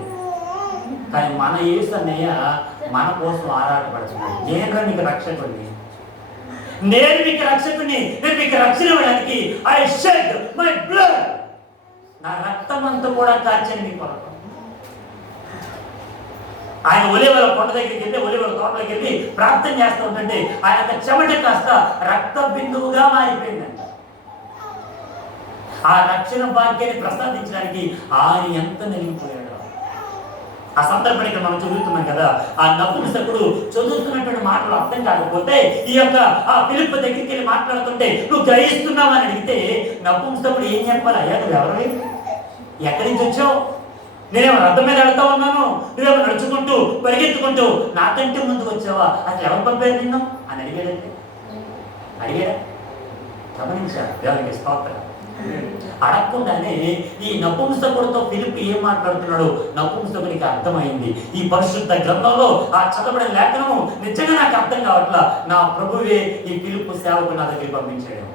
కానీ మన యేసు అన్నయ్య మన కోసం ఆరాటపడుతున్నాడు. నేను మీకు రక్షకుడిని, నేను మీకు రక్షకుడిని, నేను మీకు రక్షణ ఇవ్వడానికి ఐ షెడ్ మై బ్లడ్, నా రక్తం అంతా కూడా కార్చని మీ కొరకు. ఆయన ఒలివల కొండ దగ్గరికి వెళ్ళి, ఒలివల తోటలోకి వెళ్ళి ప్రార్థన చేస్తూ ఉంటుంటే ఆయన యొక్క చెమట కాస్త రక్త బిందువుగా మారిపోయిందంట. ఆ రక్షణ భాగ్యాన్ని ప్రసాదించడానికి ఆయన ఎంత నలిగిపోయాడు. ఆ సందర్భాన్ని ఇక్కడ మనం చదువుతున్నాం కదా, ఆ నపుంసకుడు చదువుతున్నటువంటి మాటలు అర్థం కాకపోతే ఈ యొక్క ఆ ఫిలిప్పు దగ్గరికి వెళ్ళి మాట్లాడుతుంటే నువ్వు గ్రహిస్తున్నావు అని అడిగితే నపుంసకుడు ఏం చెప్పాలి? అయ్యా నువ్వు ఎవరు, ఎక్కడి నుంచి వచ్చావు, నేనేమో రథం మీద వెళ్తా ఉన్నాను, నువ్వేమో నడుచుకుంటూ పరిగెత్తుకుంటూ నాకంటే ముందుకు వచ్చావా, అసలు ఎవరు పంపారు నిన్ను అని అడిగాడంటే అడిగాడా? గమనించాడు. దేవునికి స్తోత్రం. అడగకుండానే ఈ నపుంసకుడితో ఫిలిప్పు ఏం మాట్లాడుతున్నాడు నపుంసకుడికి అర్థమైంది. ఈ పరిశుద్ధ గ్రంథంలో ఆ చదవబడిన లేఖనము నిజంగా నాకు అర్థం కావట్లా, నా ప్రభువే ఈ ఫిలిప్పు సేవకు నా దగ్గరికి పంపించాడు.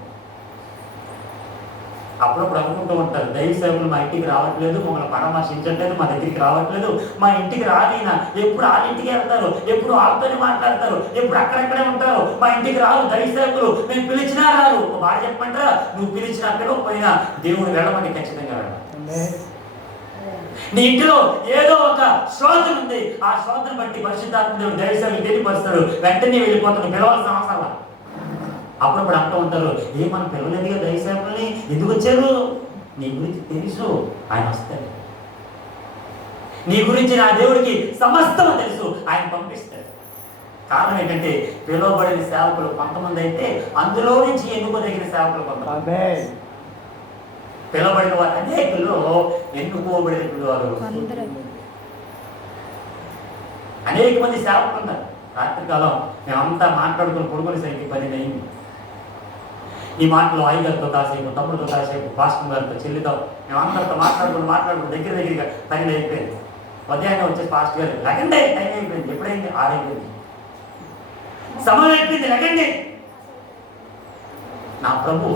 అప్పుడప్పుడు అనుకుంటూ ఉంటారు, దైవ సేవకులు మా ఇంటికి రావట్లేదు, మమ్మల్ని పరామర్శించట్లేదు, మా దగ్గరికి రావట్లేదు, మా ఇంటికి రాదైనా ఎప్పుడు వాళ్ళ ఇంటికి వెళ్తారు, ఎప్పుడు వాళ్ళతోనే మాట్లాడతారు, ఎప్పుడు అక్కడక్కడే ఉంటారు, మా ఇంటికి రారు దైవ సేవకులు, మేము పిలిచినా రారు. ఒక మాట చెప్పమంటారా, నువ్వు పిలిచినా పిలవకపోయినా దేవుడు వెళ్ళమని ఖచ్చితంగా వెళ్ళాలి. నీ ఇంటిలో ఏదో ఒక శ్రోతం ఉంది, ఆ శ్రోతను బట్టి పరిశుద్ధాత్మ దేవుడు దైవ సేవకులు తెలియపరుస్తాడు, వెంటనే వెళ్ళిపోతాడు, పిలవాల్సిన అవసరం. అప్పుడప్పుడు అంటూ ఉంటారు, మనం పిలవలేదుగా దైవ సేవకుల్ని, ఎందుకు వచ్చారు? నీ గురించి తెలుసు, ఆయన వస్తాడు. నీ గురించి నా దేవుడికి సమస్తం తెలుసు, ఆయన పంపిస్తాడు. కారణం ఏంటంటే పిలువబడిన సేవకులు కొంతమంది అయితే అందులో నుంచి ఎన్నుకోదగిన సేవకులు కొంతమంది. పిలువబడిన వారు అనేకుల్లో ఎన్నుకోబడిన వారు అనేక మంది సేవకులు ఉన్నారు. రాత్రికాలం మేమంతా మాట్లాడుకుని పడుకునేసరికి 10 అయింది. ఈ మాటలు అయ్యగారితో కాసేపు, తమ్ముడితో కాసేపు, పాస్టర్ గారితో, చెల్లితో మేమందరితో మాట్లాడుకుని దగ్గరగా 10 అయిపోయింది. ఉదయాన్నే వచ్చేసి పాస్టర్ గారు లెగండి, టైం అయిపోయింది. ఎప్పుడైంది? 6 అయిపోయింది. సమయం అయిపోయింది, లెగండి. నా ప్రభు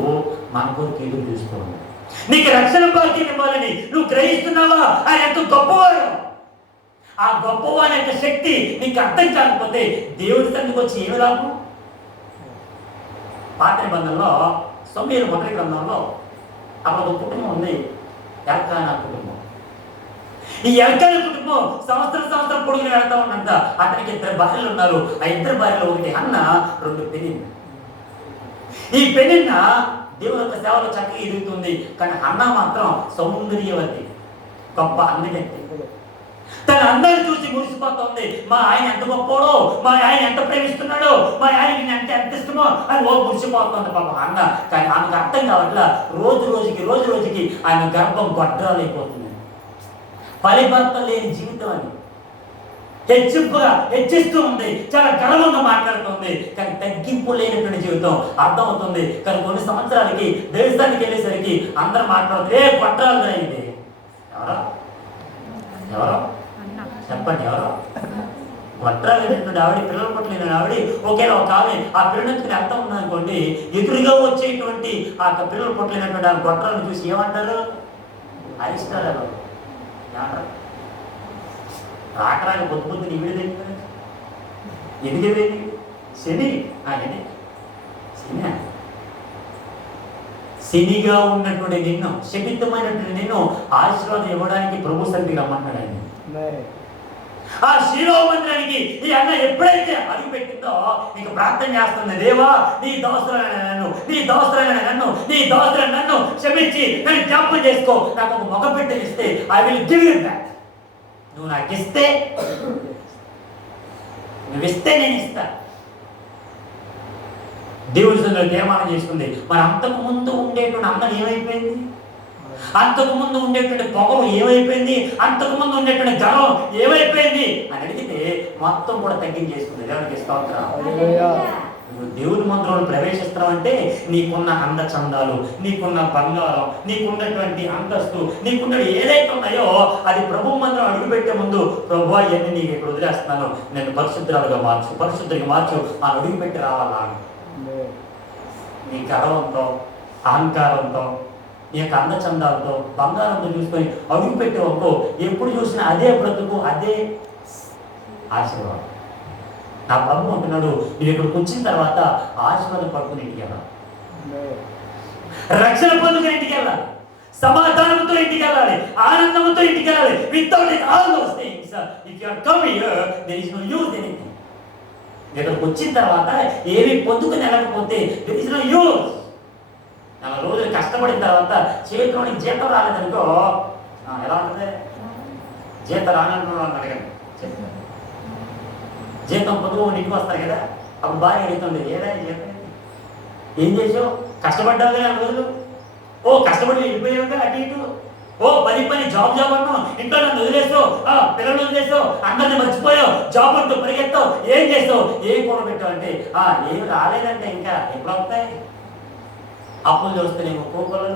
మన కొరకు ఎదురు చూసుకోండి. నీకు రక్షణ భాగ్యం ఇవ్వాలని నువ్వు గ్రహిస్తున్నావా? ఆయన ఎంత గొప్పవాడు. ఆ గొప్పవాని యొక్క శక్తి నీకు అర్థం కాకపోతే దేవుడి తండ్రికి వచ్చి ఏమి లాభం? పాత నిబంధనలో సమూయేలు మొదటి గ్రంథంలో అక్కడ ఒక కుటుంబం ఉంది, ఎల్కానా కుటుంబం. ఈ ఎల్కానా కుటుంబం సంవత్సరం పొడుగుని వెళ్తా ఉన్నంత అతనికి 2 భార్యలు ఉన్నారు. ఆ 2 భార్యలు ఒకటి హన్న, 2 పెనిన్న. ఈ పెనిన్న దేవుని యొక్క సేవలో చక్కగా ఎదుగుతుంది, కానీ హన్న మాత్రం సౌందర్యవతి, గొప్ప అందగత్తి. తన అందరిని చూసి మురిసిపోతుంది. మా ఆయన ఎంత గొప్పడో, మా ఆయన ఎంత ప్రేమిస్తున్నాడో, మా ఆయన ఎంత ఇష్టమో అని మురిసిపోతుంది పాపం అన్న. కానీ ఆమెకు అర్థం కావట్లా, రోజు రోజుకి ఆయన గర్భం గొడ్రాలైపోతుంది. ఫలిభర్త లేని జీవితం అని హెచ్చిస్తూ ఉంది, చాలా గర్వంగా మాట్లాడుతుంది, కానీ తగ్గింపు లేనటువంటి జీవితం అర్థమవుతుంది. కానీ కొన్ని సంవత్సరాలకి దేశానికి వెళ్ళేసరికి అందరూ మాట్లాడుతుంది, గొడ్రాలుగా అయింది. ఎవరో చెప్పండి, ఎవరో గొడ్రాలైనటువంటి ఆవిడ, పిల్లలు పుట్టలేని ఆవిడ, ఒకేలా ఒక ఆమె ఆ పిల్లలెత్తుకుని వెళ్తా ఉందనుకోండి, ఎదురుగా వచ్చేటువంటి ఆ పిల్లలు పుట్టలేనటువంటి ఆ గొడ్రాలను చూసి ఏమంటారు? అరిష్టాలు ఏమంటారు? రాకరాక పొద్దుని ఈవిడ ఎదిగేది శని. శనిగా ఉన్నటువంటి నిన్ను, శపితమైనటువంటి నిన్ను ఆశీర్వాదం ఇవ్వడానికి ప్రభు సన్నిధికి రమ్మన్నాడు ఆయన. ఆ శిలో మందిరానికి ఈ అన్న ఎప్పుడైతే అడుగు పెట్టిందో నీకు ప్రార్థన చేస్తుంది, దేవా నీ దోస్తులైన నన్ను క్షమించి నన్ను జ్ఞాపకం చేసుకో, నాకు ఒక మగ బిడ్డని ఇస్తే I will give you back. నువ్వు నాకు ఇస్తే, నేను ఇస్తా. దేవుడి సందులో తీర్మానం చేసుకుంది. మరి అంతకు ముందు ఉండేటువంటి అన్నం ఏమైపోయింది? అంతకు ముందు ఉండేటువంటి పొగలు ఏమైపోయింది? అంతకు ముందు ఉండేటువంటి గర్వం ఏమైపోయింది అని మొత్తం కూడా తగ్గించేసుకుంది. దేవునికి స్తోత్రం. హల్లెలూయా. నువ్వు దేవుని మందిరంలో ప్రవేశిస్తున్నావంటే నీకున్న అందచందాలు, నీకున్న బంగారం, నీకున్నటువంటి అంతస్తు, నీకున్న ఏదైతే ఉన్నాయో అది ప్రభు మందిరం అడుగుపెట్టే ముందు ప్రభు ఇవన్నీ నీకు ఇక్కడ వదిలేస్తున్నాను, నేను పరిశుద్ధురాలుగా పరిశుద్ధుడిగా మార్చు అని అడుగుపెట్టి రావాలా? నీ గర్వంతో, అహంకారంతో, నీ యొక్క అందచందాలతో, బంగారంతో చూసుకొని అడుగు పెట్టేవనుకో ఎప్పుడు చూసినా అదే బ్రతుకు, అదే ఆశీర్వాదం. నా ప్రభు అంటున్నాడు, నువ్వు ఇక్కడికి వచ్చిన తర్వాత ఆశీర్వాదం పట్టుకుని ఇంటికి వెళ్ళాలి, రక్షణ పొందుకుని ఇంటికి వెళ్ళాలి, సమాధానంతో ఇంటికి వెళ్ళాలి, ఆనందంతో ఇంటికి వెళ్ళాలి. Without all those things if you are coming here there is no use anything. ఇక్కడికి వచ్చిన తర్వాత ఏవి పొందుకుని వెళ్ళకపోతే దేర్ ఇస్ నో యూజ్. 4 రోజులు కష్టపడిన తర్వాత చేతిలోనికి జీతం రాలేదనుకో ఎలా ఉంటుంది? జీతం రానంటున్నాను అని అడగండి, చెప్తాను. జీతం పొద్దుగా ఇంటికి వస్తారు కదా, అప్పుడు భార్య అడుగుతుంది, ఏదా జీతం ఏం చేసావు? కష్టపడ్డావు కదా 4 రోజులు, కష్టపడి వెళ్ళిపోయావు కదా అటు ఇటు, పని జాబ్ అన్నావు, ఇంట్లో నన్ను వదిలేసావు, పిల్లలు వదిలేసావు, అందరిని మర్చిపోయావు, జాబ్ అంటూ పరిగెత్తావు, ఏం చేస్తావు? ఏం కూడబెట్టావు అంటే ఏమి రాలేదంటే ఇంకా ఎప్పుడు వస్తాయి? అప్పులు చూస్తేనేమో కోపలు,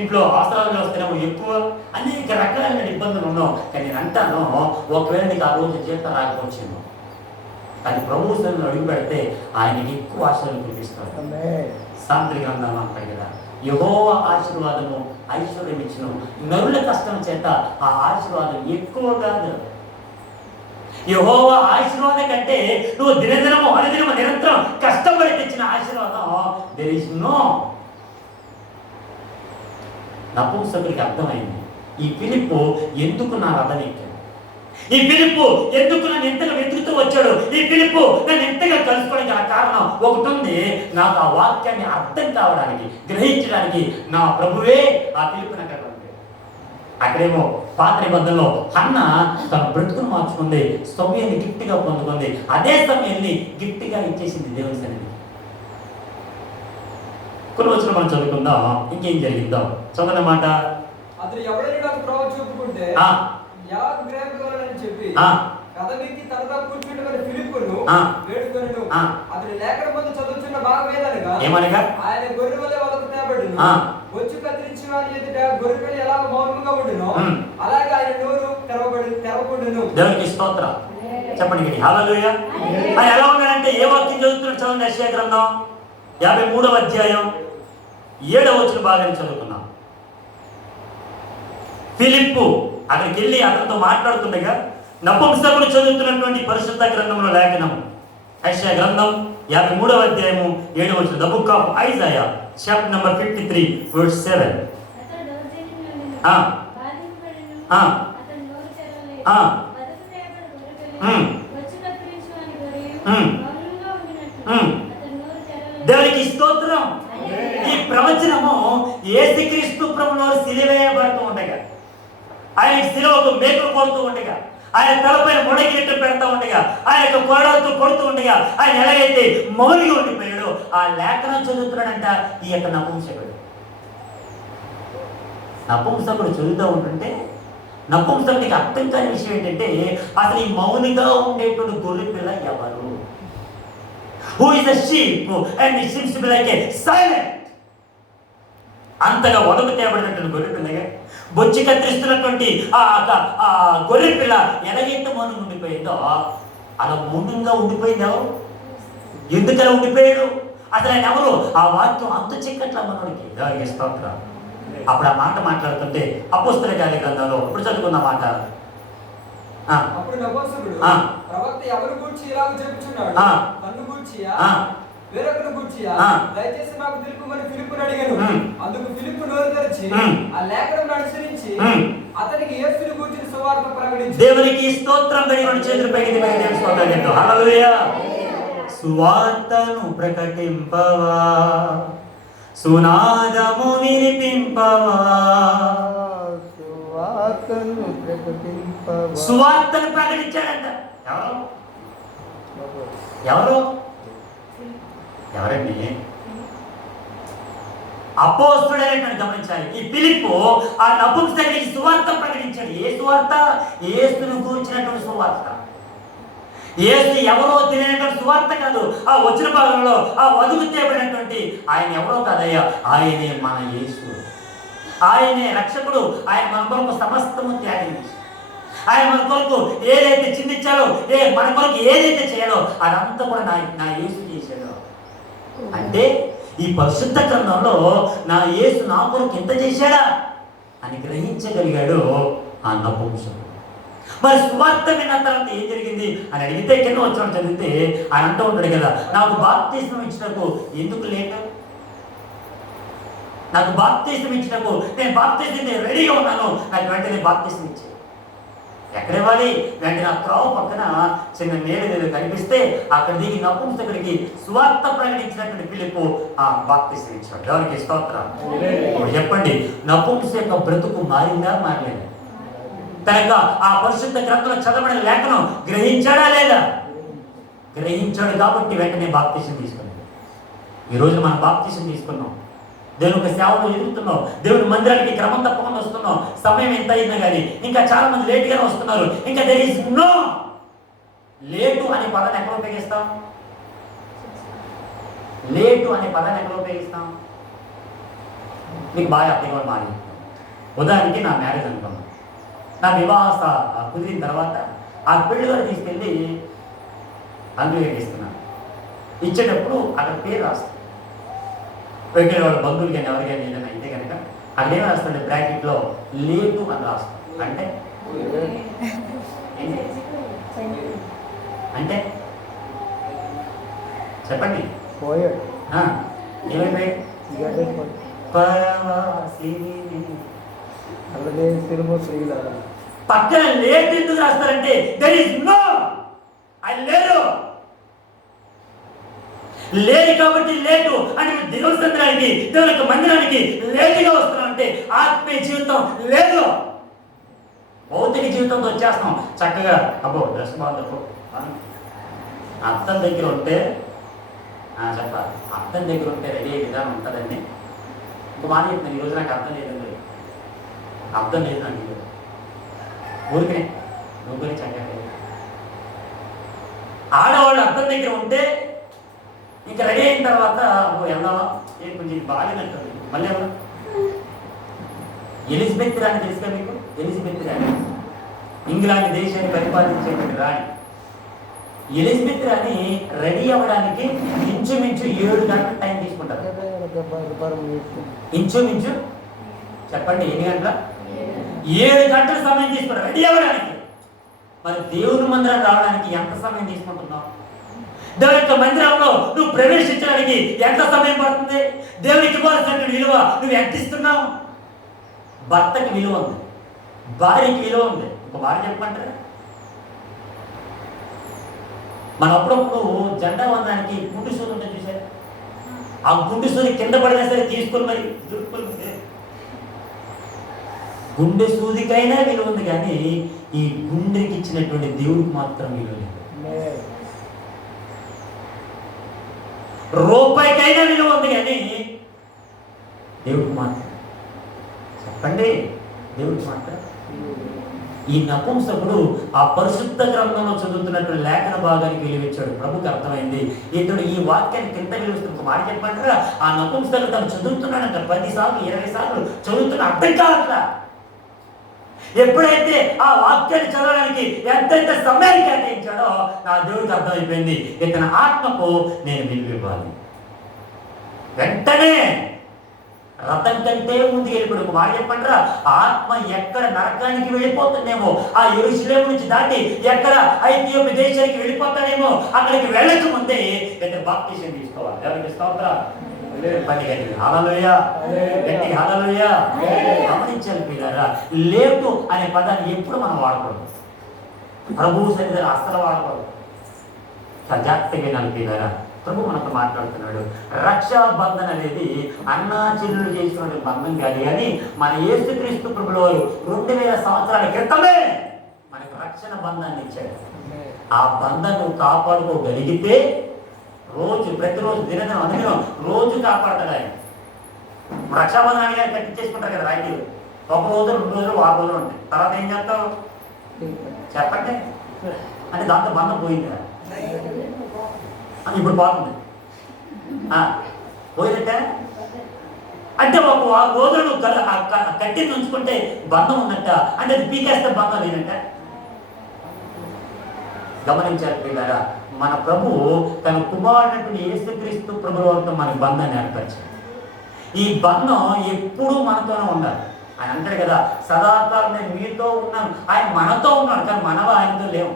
ఇంట్లో అవసరాలు చూస్తేనేమో ఎక్కువ, అనేక రకాలైన ఇబ్బందులు ఉన్నావు. కానీ నేను అంటాను, ఒకవేళ నీకు ఆ రోజు జీతం రాకపోవచ్చేమో, కానీ ప్రభు సన్నిధిలో అడుగు పెడితే ఆయనకి ఎక్కువ ఆశీర్వాదం చూపిస్తాడు. సాంత్రిక గ్రంథం అంటాడు కదా, యెహోవా ఆశీర్వాదము ఐశ్వర్యం ఇచ్చును, నరుల కష్టం చేత ఆ ఆశీర్వాదం ఎక్కువ కాదు. యెహోవా ఆశీర్వాదం కంటే నువ్వు దినదినము అనుదినము నిరంతరం కష్టపడి తెచ్చిన ఆశీర్వాదం దేర్ ఇస్ నో. నపుంసకుడికి అర్థమైంది, ఈ ఫిలిప్పు ఎందుకు నా రథం ఎక్కాడు, ఈ ఫిలిప్పు ఎందుకు నన్ను ఎంతగా వెతుకుతూ వచ్చాడు, ఈ ఫిలిప్పు నన్ను ఎంతగా కలుసుకోవడానికి ఆ కారణం ఒకటి ఉంది. నాకు ఆ వాక్యాన్ని అర్థం కావడానికి, గ్రహించడానికి నా ప్రభువే ఆ ఫిలిప్పు నాకు పంపాడు. అక్కడేమో పాత నిబంధనలో హన్న తన బ్రతుకును మార్చుకుంది, సమయాన్ని గిఫ్ట్గా పొందుకుంది, అదే సమయాన్ని గిఫ్ట్గా ఇచ్చేసింది దేవుని సన్నిధి. కొన్ని వచ్చిన మనం చదువుకుందాం, ఇంకేం జరిగిందో చదవన మాట. అతను ఎవరైనా నాకు త్రోవ చూపుకుంటే చెప్పి కథమికి తనతో కూర్చుంటే ఫిలిప్పును వేడుకొనును. అతని లేఖన ముందు చదువుతున్న భాగం ఏదనగా ఆయన గొర్రె వలె వదకు తేబడును, వచ్చి కత్తిరించి వారి ఎదుట గొర్రె పిల్ల ఎలా మౌనంగా ఉండునో అలాగే ఆయన నోరు తెరవబడును. దేవునికి స్తోత్రం చెప్పండి, హల్లెలూయా. ఆయన ఎలా ఉన్నాడంటే ఏ వాక్యం చదువుతున్నాడు చదవండి. యెషయా గ్రంథం 53వ అధ్యాయం 7వ వచనం భాగాన్ని చదువుకున్నాం. ఫిలిప్పు అక్కడికి వెళ్ళి అతనితో మాట్లాడుతుండగా నపుంసకుడు చదువుతున్నటువంటి పరిశుద్ధ గ్రంథంలో లేఖనం యెషయా గ్రంథం 53వ అధ్యాయము 7వ వచనం. The book of Isaiah chapter number 53 verse 7. దేవునికి స్తోత్రం. ఈ ప్రవచనము యేసుక్రీస్తు ప్రభువులో సిలువేయబడుతూ ఉండగా, ఆయన శిలువకు మేకులు కొడుతూ ఉండగా, ఆయన తలపైన ముడగిరెట్టు పెడతా ఉండగా, ఆయన యొక్క కోడలతో కొడుతూ ఉండగా ఆయన ఎలాగైతే మౌనిగా ఉండిపోయాడో ఆ లేఖనం చదువుతున్నాడంట ఈ యొక్క నపుంసకుడు. నపుంసకుడు చదువుతూ ఉంటుంటే నపుంసకుడికి అర్థం కాని విషయం ఏంటంటే అసలు ఈ మౌనిగా ఉండేటువంటి గొర్రె పిల్ల ఎవరు? Who is the sheep and it seems to be like a silent. అంతగా వదకు తేబడినటువంటి గొర్రె పిల్లగా బొచ్చి కత్తిరిస్తున్నటువంటి ఆ గొర్రె పిల్ల ఎలాగైతే మౌనంగా ఉండిపోయిందో అలా మౌనంగా ఉండిపోయింది ఎవరు? ఎందుకలా ఉండిపోయాడు? అసలు ఆయన ఎవరు? ఆ వాక్యం అంత చిక్కట్ల మనోడికి. దానికి స్తోత్రం. అప్పుడు ఆ మాట మాట్లాడుతుంటే అపోస్తల కార్య గ్రంథంలో ఇప్పుడు చదువుకున్న మాట. అప్పుడు నపుంసకుడు ప్రవక్త ఎవరు గూర్చి ఇలాగ చెప్పుచున్నాడు, నన్ను గూర్చియా వేరొకరు గూర్చియా దయచేసి మాకు తెలుపుమని ఫిలిప్పును అడిగాను. అందుకు ఫిలిప్పు నోరు తెరిచి ఆ లేఖనం అనుసరించి అతనికి యేసుని గూర్చిన సువార్త ప్రకటించి. దేవునికి స్తోత్రం. దేవుని చేతులు పైకి దేవుని స్తోత్రం చెప్తాం. హల్లెలూయా. సువార్తను ప్రకటింపవా, సునాదము వినిపింపవా, సువార్తను ప్రకటించాడంట. ఎవరు ఎవరండి? అపోస్తుడైనటువంటి గమనించాలి. ఈ ఫిలిప్పు ఆ నపుంసకుడికి సువార్త ప్రకటించాడు. ఏ సువార్త? యేసును గూర్చినటువంటి సువార్త. యేసు ఎవరో తెలియనటువంటి సువార్త కాదు. ఆ వచన భాగంలో ఆ వధువు తేబడినటువంటి ఆయన ఎవరో కాదయ్యా, ఆయనే మన యేసు. ఆయనే రక్షకుడు. ఆయన మన కొరకు సమస్తము త్యాగించి, ఆయన మన కొరకు ఏదైతే చిందించాలో, మన కొరకు ఏదైతే చేయాలో అదంతా కూడా నా యేసు చేశాడు. అంటే ఈ పరిశుద్ధ గ్రంథంలో నా యేసు నా కొరకు ఎంత చేశాడా అని గ్రహించగలిగాడు ఆ నపుంసకుడు. మరి సువార్త విన్న తర్వాత ఏం జరిగింది అని అడిగితే, కింద వచ్చిన చదివితే ఆయన అంటూ ఉంటాడు కదా, నాకు బాప్తిస్మం ఇచ్చినకు ఎందుకు లేటు, నాకు బాప్తిస్మం ఇచ్చినకు నేను బాప్తిస్మం రెడీగా ఉన్నాను, నాకు వెంటనే బాప్తిస్మం ఇచ్చాను. ఎక్కడ ఇవ్వాలి? వెంటనే ఆ త్రోవ పక్కన చిన్న నేడు కనిపిస్తే అక్కడ దిగి నపుంసకుడికి సువార్త ప్రకటించినటువంటి ఫిలిప్పు ఆ బాప్తిస్మం ఇచ్చాడు. ఎవరికి స్తోత్రం. ఇప్పుడు చెప్పండి, నపుంస యొక్క బ్రతుకు మారిందా మారలేదా? తనక ఆ పరిశుద్ధ గ్రంథంలో చదవబడిన లేఖనం గ్రహించాడా లేదా? గ్రహించాడు కాబట్టి వెంటనే బాప్తిస్మం తీసుకున్నాడు. ఈరోజు మనం బాప్తిస్మం తీసుకున్నాం, దేవుని యొక్క సేవలో ఎదుగుతున్నాం, దేవుని మందిరానికి క్రమం తప్పకుండా వస్తున్నాం. సమయం ఎంత అయినా కానీ ఇంకా చాలా మంది లేట్గానే వస్తున్నారు. ఇంకా దేర్ ఈస్ నో లేటు అనే పదాన్ని ఎక్కడ ఉపయోగిస్తాం? లేటు అనే పదాన్ని ఎక్కడ ఉపయోగిస్తాం? మీకు బాగా అర్థం కూడా మారి. ఉదాహరణకి నా మ్యారేజ్ అనుకున్నాను. నా వివాహ కుదిరిన తర్వాత ఆ పెళ్లి గారు తీసుకెళ్ళి అంగడికి ఇస్తున్నాను. ఇచ్చేటప్పుడు అక్కడ పేరు రాస్తాను. వెంటనే వాళ్ళ బంధువులు కానీ ఎవరికైనా ఏదైనా అయితే కనుక అక్కడ ఏమి రాస్తాడు? బ్రాకెట్లో లేటు అని రాస్తాం. అంటే అంటే చెప్పండి ఏమైపోయి పక్కన లేట్ ఎందుకు రాస్తారంటే దెర్ ఈస్ నో అది లేదు. లేదు కాబట్టి లేటు అంటే దేవుని సందరానికి, దేవుని యొక్క మందిరానికి లేటుగా వస్తున్నాం అంటే ఆత్మీయ జీవితం లేదు. భౌతిక జీవితంతో వచ్చేస్తాం చక్కగా. అబ్బో డ్రెస్ బాగుంది, అర్థం దగ్గర ఉంటే చెప్పాలి, అర్థం దగ్గర ఉంటే రెడీ అయ్యే విధానం ఉంటుందండి. ఇంకో మాట చెప్తాను, ఈరోజు నాకు అర్థం లేదండి, అర్థం లేదు నాకు ఊరికే నువ్వు గురించి చక్కగా. ఆడవాళ్ళు అర్థం దగ్గర ఉంటే ఇంకా రెడీ అయిన తర్వాత వెళ్దామా కొంచెం బాగానట్టు మళ్ళీ ఎవరు ఎలిజబెత్ రాణి తెలుసుగా మీకు? ఎలిజబెత్ రాణి ఇంగ్లాండ్ దేశాన్ని పరిపాలించేటువంటి రాణి. ఎలిజబెత్ రాణి రెడీ అవ్వడానికి ఇంచుమించు 7 గంటల టైం తీసుకుంటారు. ఇంచుమించు చెప్పండి ఎన్ని గంటల? 7 గంటల సమయం తీసుకుంటారు రెడీ అవ్వడానికి. మరి దేవుని మందిరం రావడానికి ఎంత సమయం తీసుకుంటున్నావు? దేవుని యొక్క మందిరంలో నువ్వు ప్రవేశించడానికి ఎంత సమయం పడుతుంది? దేవునికి ఇవ్వాల్సిన విలువ నువ్వు ఎంత ఇస్తున్నావు? భర్తకి విలువ ఉంది, భార్యకి విలువ ఉంది. ఒక భార్య చెప్పమంటారా? మన అప్పుడప్పుడు జెండా వందడానికి గుండు సూది ఉంటుంది చూసారు? ఆ గుండు సూది కింద పడినా సరే తీసుకొని మరి దుడుపుకుంటే గుండె సూదికైనా విలువ ఉంది, కానీ ఈ గుండెకి ఇచ్చినటువంటి దేవుడికి మాత్రం విలువ లేదు. రూపాయికైనా విలువ ఉంది, కానీ దేవుడికి మాత్రం చెప్పండి, దేవుడికి మాత్రం. ఈ నపుంసకుడు ఆ పరిశుద్ధ గ్రంథంలో చదువుతున్నటువంటి లేఖన భాగానికి విలువిచ్చాడు. ప్రభుకి అర్థమైంది ఇతడు ఈ వాక్యాన్ని కింద విలువిస్తున్న మాట చెప్పంటారా? ఆ నపుంసకుడు తను చదువుతున్నాడంట 10 సార్లు 20 సార్లు చదువుతున్న అర్థం కావట్లా. ఎప్పుడైతే ఆ వాక్యాన్ని చదవడానికి ఎంతైతే సమయాన్ని కేటాయించాడో నా దేవుడికి అర్థమైపోయింది, ఇతని ఆత్మకు నేను విలువ ఇవ్వాలి. వెంటనే రథం కంటే ముందుకు వెళ్ళిపోయి మాట చెప్పంటారా? ఆత్మ ఎక్కడ నరకానికి వెళ్ళిపోతుందేమో, ఆ యెరూషలేము నుంచి దాటి ఎక్కడ ఐథియోపియా దేశానికి వెళ్ళిపోతాడేమో, అక్కడికి వెళ్ళక ముందే ఇతను బాప్తిసం తీసుకోవాలి. ఎవరికి స్తోత్రం. హల్లెలూయా, గట్టిగా హల్లెలూయా. గమనించాలి పిల్లరా, లేటు అనే పదాన్ని ఎప్పుడు మనం వాడకూడదు. ప్రభువు సన్నిధిలో అస్సలు వాడకూడదు. సజాగ్రత్తగా వినాలి పిల్లరా. ప్రభు మనకు మాట్లాడుతున్నాడు. రక్షాబంధన అనేది అన్నా చెల్లెలు చేసినటువంటి బంధం కాదు, కానీ మన యేసుక్రీస్తు ప్రభుల వారు 2000 సంవత్సరాల క్రితమే మనకు రక్షణ బంధాన్ని ఇచ్చాడు. ఆ బంధాన్ని కాపాడుకోగలిగితే ప్రతిరోజు దినదినం అనుదినం రోజు కాపాడతాడు ఆయన. రక్షాబంధనాన్ని కానీ కట్టించేసుకుంటారు కదా రాయితీలు. 1 రోజు 2 రోజులు 6 రోజులు ఉంటాయి. తర్వాత ఏం చేస్తావు చెప్పండి? అంటే దాంతో బంధం పోయింది కదా, ఇప్పుడు పోతుంది పోయినట్టే. అంటే ఒక రోజులు కట్టిని ఉంచుకుంటే బంధం ఉన్నట్ట, అంటే అది పీకేస్తే బంధం లేనట్ట. గమనించారు పిల్లరా, మన ప్రభువు తన కుమారుడు యేసుక్రీస్తు ప్రభువుతో మన బంధాన్ని ఏర్పరిచాడు. ఈ బంధం ఎప్పుడూ మనతోనే ఉండాలి. ఆయన అంటాడు కదా, సదాకాలం నేను మీతో ఉన్నాను. ఆయన మనతో ఉన్నాడు, కానీ మనవ ఆయనతో లేవు.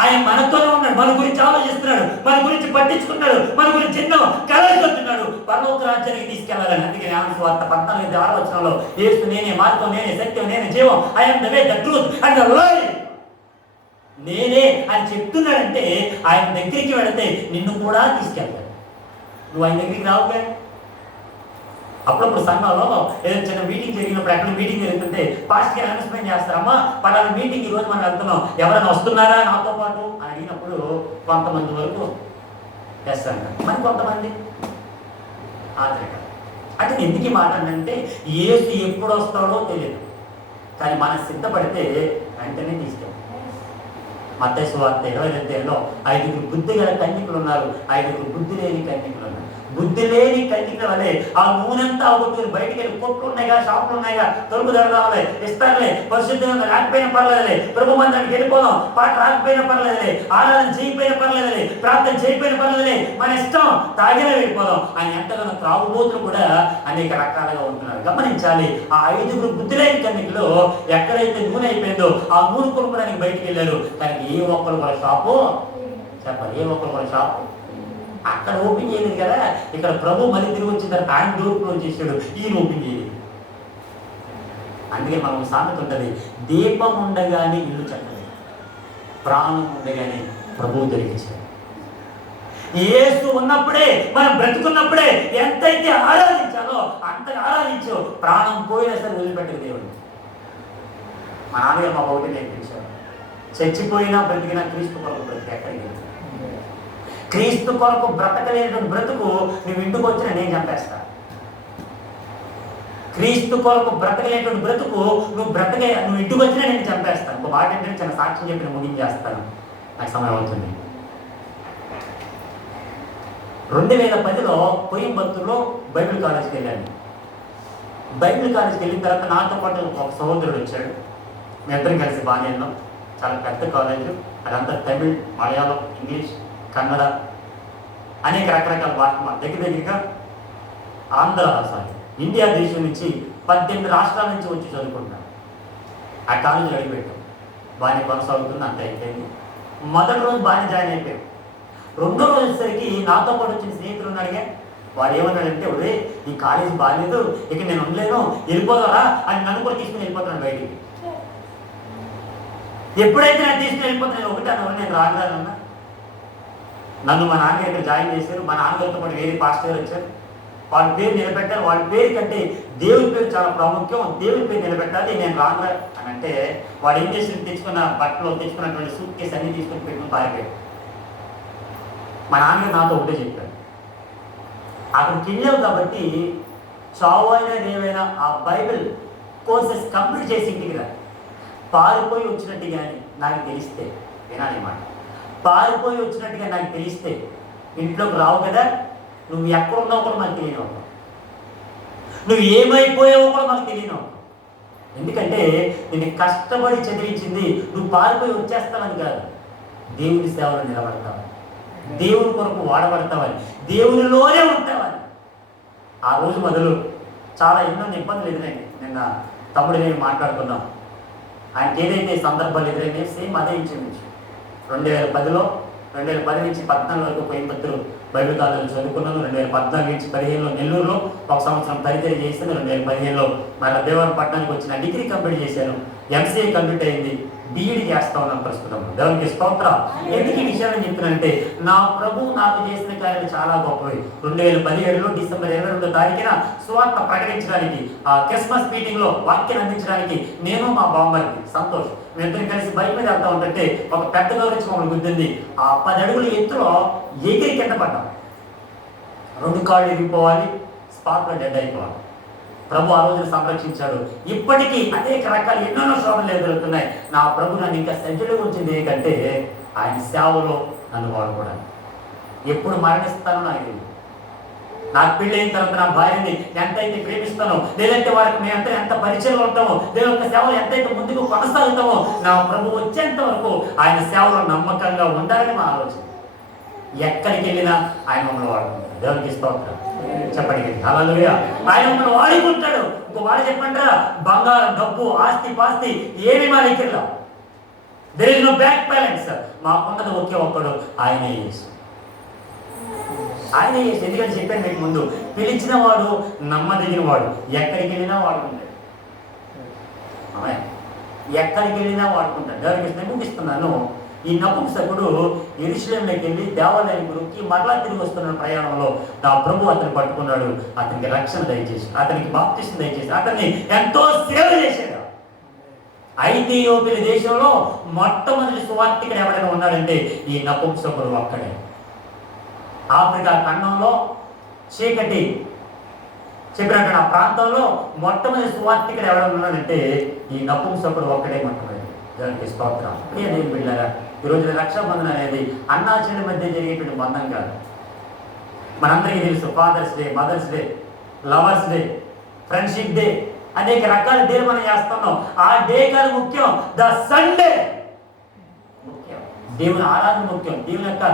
ఆయన మనతోనే ఉన్నాడు, మన గురించి ఆలోచిస్తున్నాడు, మన గురించి పట్టించుకున్నాడు, మన గురించి ఎన్నో కలగొస్తున్నాడు, పరలోక రాజ్యానికి తీసుకెళ్లాలని. అందుకే యోహాను సువార్త 14:6 యేసు నేనే మార్గం, నేనే సత్యం, నేనే జీవం, I am the way, the truth and the life. నేనే అని చెప్తున్నాడంటే ఆయన దగ్గరికి వెళితే నిన్ను కూడా తీసుకెళ్తాడు. నువ్వు ఆయన దగ్గరికి రావుగా. అప్పుడప్పుడు సంఘంలో ఏదైనా చిన్న మీటింగ్ జరిగినప్పుడు, ఎక్కడ మీటింగ్ జరుగుతుంటే పాస్ట్కి అనౌన్స్మెంట్ చేస్తారమ్మా, పలానా మీటింగ్ ఈరోజు మనం వెళ్తున్నాం, ఎవరైనా వస్తున్నారా నాతో పాటు అని అడిగినప్పుడు కొంతమంది వరకు చేస్తాను, మరి కొంతమంది ఆచరణ. అంటే ఎందుకు మాట అంటే యేసు ఎప్పుడు వస్తాడో తెలియదు, కానీ మనం సిద్ధపడితే వెంటనే తీసుకెళ్తాం. మత్తయి సువార్త 20 5 బుద్ధి గల కన్యకులు ఉన్నారు, 5 బుద్ధి లేని కన్యకులు ఉన్నారు. బుద్ధి లేని కన్యకుల వల్లే ఆ నూనెంతా అవగొట్టుకుని బయటికి వెళ్ళి కొట్లు ఉన్నాయిగా, షాపులు ఉన్నాయిగా, తొలుగు ధరలే ఇస్తారులే, పరిశుద్ధంగా రాకపోయినా పర్లేదులే, ప్రభు మందిరానికి వెళ్ళిపోదాం, పాట రాకపోయినా పర్లేదులే, ఆరాధన చేయకపోయినా పర్లేదులే, ప్రార్థన చేయకపోయినా పర్లేదులే, మన ఇష్టం, తాగినా వెళ్ళిపోదాం అని ఎంతగానో త్రాగుబోతులు కూడా అనేక రకాలుగా ఉంటున్నారు. గమనించాలి, ఆ 5 బుద్ధి లేని కన్యకులు ఎక్కడైతే నూనె అయిపోయిందో ఆ నూనె కొనుక్కోడానికి బయటికి వెళ్ళారు. కానీ ఏ ఒక్కరు కూడా షాపు చెప్పాలి, ఏ ఒక్కరు కూడా షాపు అక్కడ ఓపెన్ చేయలేదు కదా. ఇక్కడ ప్రభు మళ్ళీ తిరిగి వచ్చిన తర్వాత ఆయన డోర్ క్లోజ్ చేశాడు, ఈయన ఓపెన్ చేయలేదు. అందుకే మనకు సామెత ఉంటుంది, దీపం ఉండగానే ఇల్లు చక్కలేదు, ప్రాణం ఉండగానే ప్రభువు దొరికించాడు. యేసు ఉన్నప్పుడే, మనం బ్రతుకున్నప్పుడే ఎంతైతే ఆరాధించాలో అంతగా ఆరాధించు. ప్రాణం పోయినా సరే వదిలిపెట్టదు దేవుడు. మా నాన్నగారు మా ఒకటి నేర్పించారు, చచ్చిపోయినా బ్రతికినా క్రీస్తు కొరకు బ్రతికి. క్రీస్తు కొరకు బ్రతకలేనటువంటి బ్రతుకు నువ్వు ఇంటికి వచ్చినా నేను చంపేస్తా. క్రీస్తు కొరకు బ్రతకలేనటువంటి బ్రతుకు నువ్వు ఇంటికి వచ్చినా నేను చంపేస్తాను. ఇంకో మాట ఏంటంటే చిన్న సాక్ష్యం చెప్పి ముగించేస్తాను, నాకు సమయం అవుతుంది. 2010లో కోయంబత్తూరులో బైబిల్ కాలేజ్కి వెళ్ళాను. బైబిల్ కాలేజ్కి వెళ్ళిన తర్వాత నాతో పాటు ఒక సహోదరుడు వచ్చాడు. మీ ఇద్దరం కలిసి బాగానే ఉన్నాం. చాలా పెద్ద కాలేజ్, అదంతా తమిళ్, మలయాళం, ఇంగ్లీష్, కన్నడ, అనేక రకరకాల భాషలు. దగ్గరగా ఆంధ్ర, ఇండియా దేశం నుంచి 18 రాష్ట్రాల నుంచి వచ్చి చదువుకుంటున్నాను. ఆ కాలేజీలో అడిగిపెట్టాం, బాగానే కొనసాగుతుంది, అంత అయిపోయింది. మొదటి రోజు బాగానే జాయిన్ అయిపోయాం. రెండో రోజు వచ్చేసరికి నాతో పాటు వచ్చిన స్నేహితులు ఉన్నాడుగా, వాడు ఏమన్నాడంటే, ఒరే ఈ కాలేజీ బాగాలేదు, ఇక నేను ఉండలేను, వెళ్ళిపోదారా అని నన్ను కూడా తీసుకుని వెళ్ళిపోతున్నాను బయటికి. ఎప్పుడైతే నేను తీసుకుని వెళ్ళిపోతున్నాను ఒకటి అన్న, నేను రాగలనన్నా. నన్ను మా నాన్నగారు ఇక్కడ జాయిన్ చేశారు. మా నాన్నగారితో పాటు వేరే పాస్టర్ వచ్చారు, వాళ్ళ పేరు నిలబెట్టారు. వాళ్ళ పేరు కంటే దేవుడి పేరు చాలా ప్రాముఖ్యం, దేవుడి పేరు నిలబెట్టాలి, నేను రాను అని అంటే వాడు ఏం చేసి తెచ్చుకున్న బట్టలు, తెచ్చుకున్నటువంటి సూట్ కేసు అన్ని తీసుకొని పెట్టుకుని పారిపోయాడు. మా నాన్నగారు నాతో ఒకటే చెప్పారు, అక్కడికి వెళ్ళావు కాబట్టి చావు అయినా ఏమైనా ఆ బైబిల్ కోర్సెస్ కంప్లీట్ చేసి ఇంటికి రా. పారిపోయి వచ్చినట్టు కానీ నాకు తెలిస్తే, వినాలి మాట, పారిపోయి వచ్చినట్టుగా నాకు తెలిస్తే ఇంట్లోకి రావు కదా. నువ్వు ఎక్కడున్నావు కూడా మనకు తెలియను, నువ్వు ఏమైపోయావో కూడా మనకు తెలియను. ఎందుకంటే నేను కష్టపడి చదివించింది నువ్వు పారిపోయి వచ్చేస్తావని కాదు, దేవుని సేవలో నిలబడతావని, దేవుని కొరకు వాడబడతావని, దేవునిలోనే ఉంటావని. ఆ రోజు మొదలు చాలా ఎన్నో ఇబ్బందులు ఎదురైనాయి. నిన్న తమ్ముడు నేను మాట్లాడుకున్నాం, ఆయనకి ఏదైతే సందర్భాలు ఎదురైనాయి సేమ్ అదే ఇంచుమించు. 2010 నుంచి 14 వరకు కోయంబత్తూరు బైబిల్ కాలేజీలో చదువుకున్నాను. 2014 నుంచి 15లో నెల్లూరులో 1 సంవత్సరం పరిచయం చేశాను. 2015లో మళ్ళీ దేవరపట్నానికి వచ్చిన డిగ్రీ కంప్లీట్ చేశాను. ఎంసీఏ కంప్లీట్ అయింది. బీఈడి చేస్తా ఉన్నాను ప్రస్తుతం. దేవునికి స్తోత్రం. ఎందుకు ఈ విషయాన్ని చెప్తున్నానంటే నా ప్రభు నాకు చేసిన కార్యాలు చాలా గొప్పవి. 2017లో డిసెంబర్ 22వ తారీఖున సువార్త ప్రకటించడానికి, ఆ క్రిస్మస్ మీటింగ్లో వాక్యాన్ని అందించడానికి నేను మా బామ్మర్ది సంతోష్ మేమిద్దరం కలిసి బైక్ మీద వెళ్తా ఉంటుంటే ఒక పెద్ద గౌరవించి మమ్మల్ని గుద్దింది. ఆ 10 అడుగుల ఎత్తులో ఎగిరి కింద పడ్డాం. 2 కాళ్ళు ఇరిగిపోవాలి, స్పాట్లో డెడ్ అయిపోవాలి. ప్రభు ఆ రోజున సంరక్షించాడు. ఇప్పటికీ అనేక రకాల ఎన్నెన్నో శోధనలు ఎదురవుతున్నాయి. నా ప్రభు నన్ను ఇంకా సజ్జుడిగా ఉంచింది ఏంటంటే ఆయన సేవలో నన్ను వాడుకోవడానికి. ఎప్పుడు మరణిస్తానో నాకు తెలియదు. నాకు పెళ్ళి అయిన తర్వాత నా భార్యని ఎంతైతే ప్రేమిస్తానో, లేదంటే వారికి మేము ఎంత పరిచయంలో ఉంటామో, దేవుని యొక్క సేవలు ఎంతైతే ముందుకు కొనసాగుతామో, నా ప్రభు వచ్చేంత వరకు ఆయన సేవలో నమ్మకంగా ఉండాలని మా ఆలోచన. ఎక్కడికి వెళ్ళినా ఆయన మమ్మల్ని వాడుకుంటాడు. దేవునికి స్తోత్రం చెప్పండి. హల్లెలూయా. ఆయన మమ్మల్ని వాడుకుంటాడు. ఇంకో వాడు చెప్పంటారా, బంగారం, డబ్బు, ఆస్తి పాస్తి ఏమి మా దగ్గర there is no bank balance. మాకున్నది ఒకే ఒక్కడు, ఆయనే యేసు. ఆయనే యేసు. ఎందుకంటే చెప్పాను మీకు ముందు, పిలిచిన వాడు నమ్మదగిన వాడు. ఎక్కడికి వెళ్ళినా వాడుకుంటాడు. ఎక్కడికి వెళ్ళినా వాడుకుంటాడు. దేవునికి ముగిస్తున్నాను. ఈ నపుంసకుడు యెరూషలేములోకి వెళ్ళి దేవాలయానికి గురించి మరలా తిరిగి వస్తున్న ప్రయాణంలో నా ప్రభు అతను పట్టుకున్నాడు. అతనికి రక్షణ దయచేసి, అతనికి బాప్తిస్మం దయచేసి, అతన్ని ఎంతో సేవ చేశాడు. ఐథియోపియా దేశంలో మొట్టమొదటి సువార్తికుడు ఎవరైనా ఉన్నాడంటే ఈ నపుంసకుడు ఒక్కడే. ఆఫ్రికా ఖండంలో చీకటి చెప్పినట్టు ఆ ప్రాంతంలో మొట్టమొదటి సువార్తికుడు ఎవరైనా ఉన్నాడంటే ఈ నపుంసకుడు ఒక్కడే మొట్టమొదటి. దానికి స్తోత్రం. ప్రియదేవి బిడ్డలారా, ఈరోజు రక్షాబంధన అనేది అన్నా చెల్లి మధ్య జరిగేటువంటి బంధం కాదు. మనందరికీ తెలుసు, father's day, mother's day, lovers day, friendship day, అనేక రకాల డేలు మనం చేస్తున్నాం. ఆ డే కాదు ముఖ్యం, ద సండే ముఖ్యం. దేవుని ఆరాధన ముఖ్యం. దేవుని యొక్క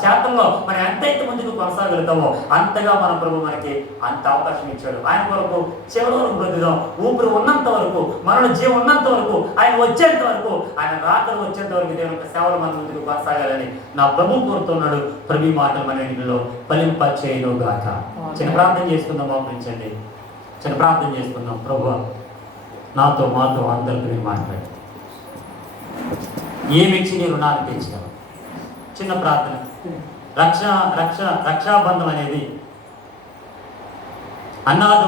చేతల్లో మనం ఎంతైతే ముందుకు కొనసాగలుగుతామో అంతగా మన ప్రభు మనకి అంత అవకాశం ఇచ్చాడు. ఆయన కొరకు చివరి వరకు బ్రతుకుదాం. ఊపిరి ఉన్నంత వరకు, మనలో జీవం ఉన్నంత వరకు, ఆయన వచ్చేంత వరకు, ఆయన రాకలు వచ్చేంత వరకు దేవుని యొక్క సేవలు మన ముందుకు కొనసాగాలని నా ప్రభు కోరుతున్నాడు. ప్రభు మాటలు మన ఇంట్లో ఫలింప చేయను గాక. చిన్న ప్రార్థన చేసుకుందాం. మోకరించండి. చిన్న ప్రార్థన చేసుకుందాం. ప్రభు నాతో మాతో అందరితో మీరు మాట్లాడి ఏమిచ్చి నీ రుణాలు తీర్చగలవు. చిన్న ప్రార్థన. రక్షాబంధం అనేది అన్నాదు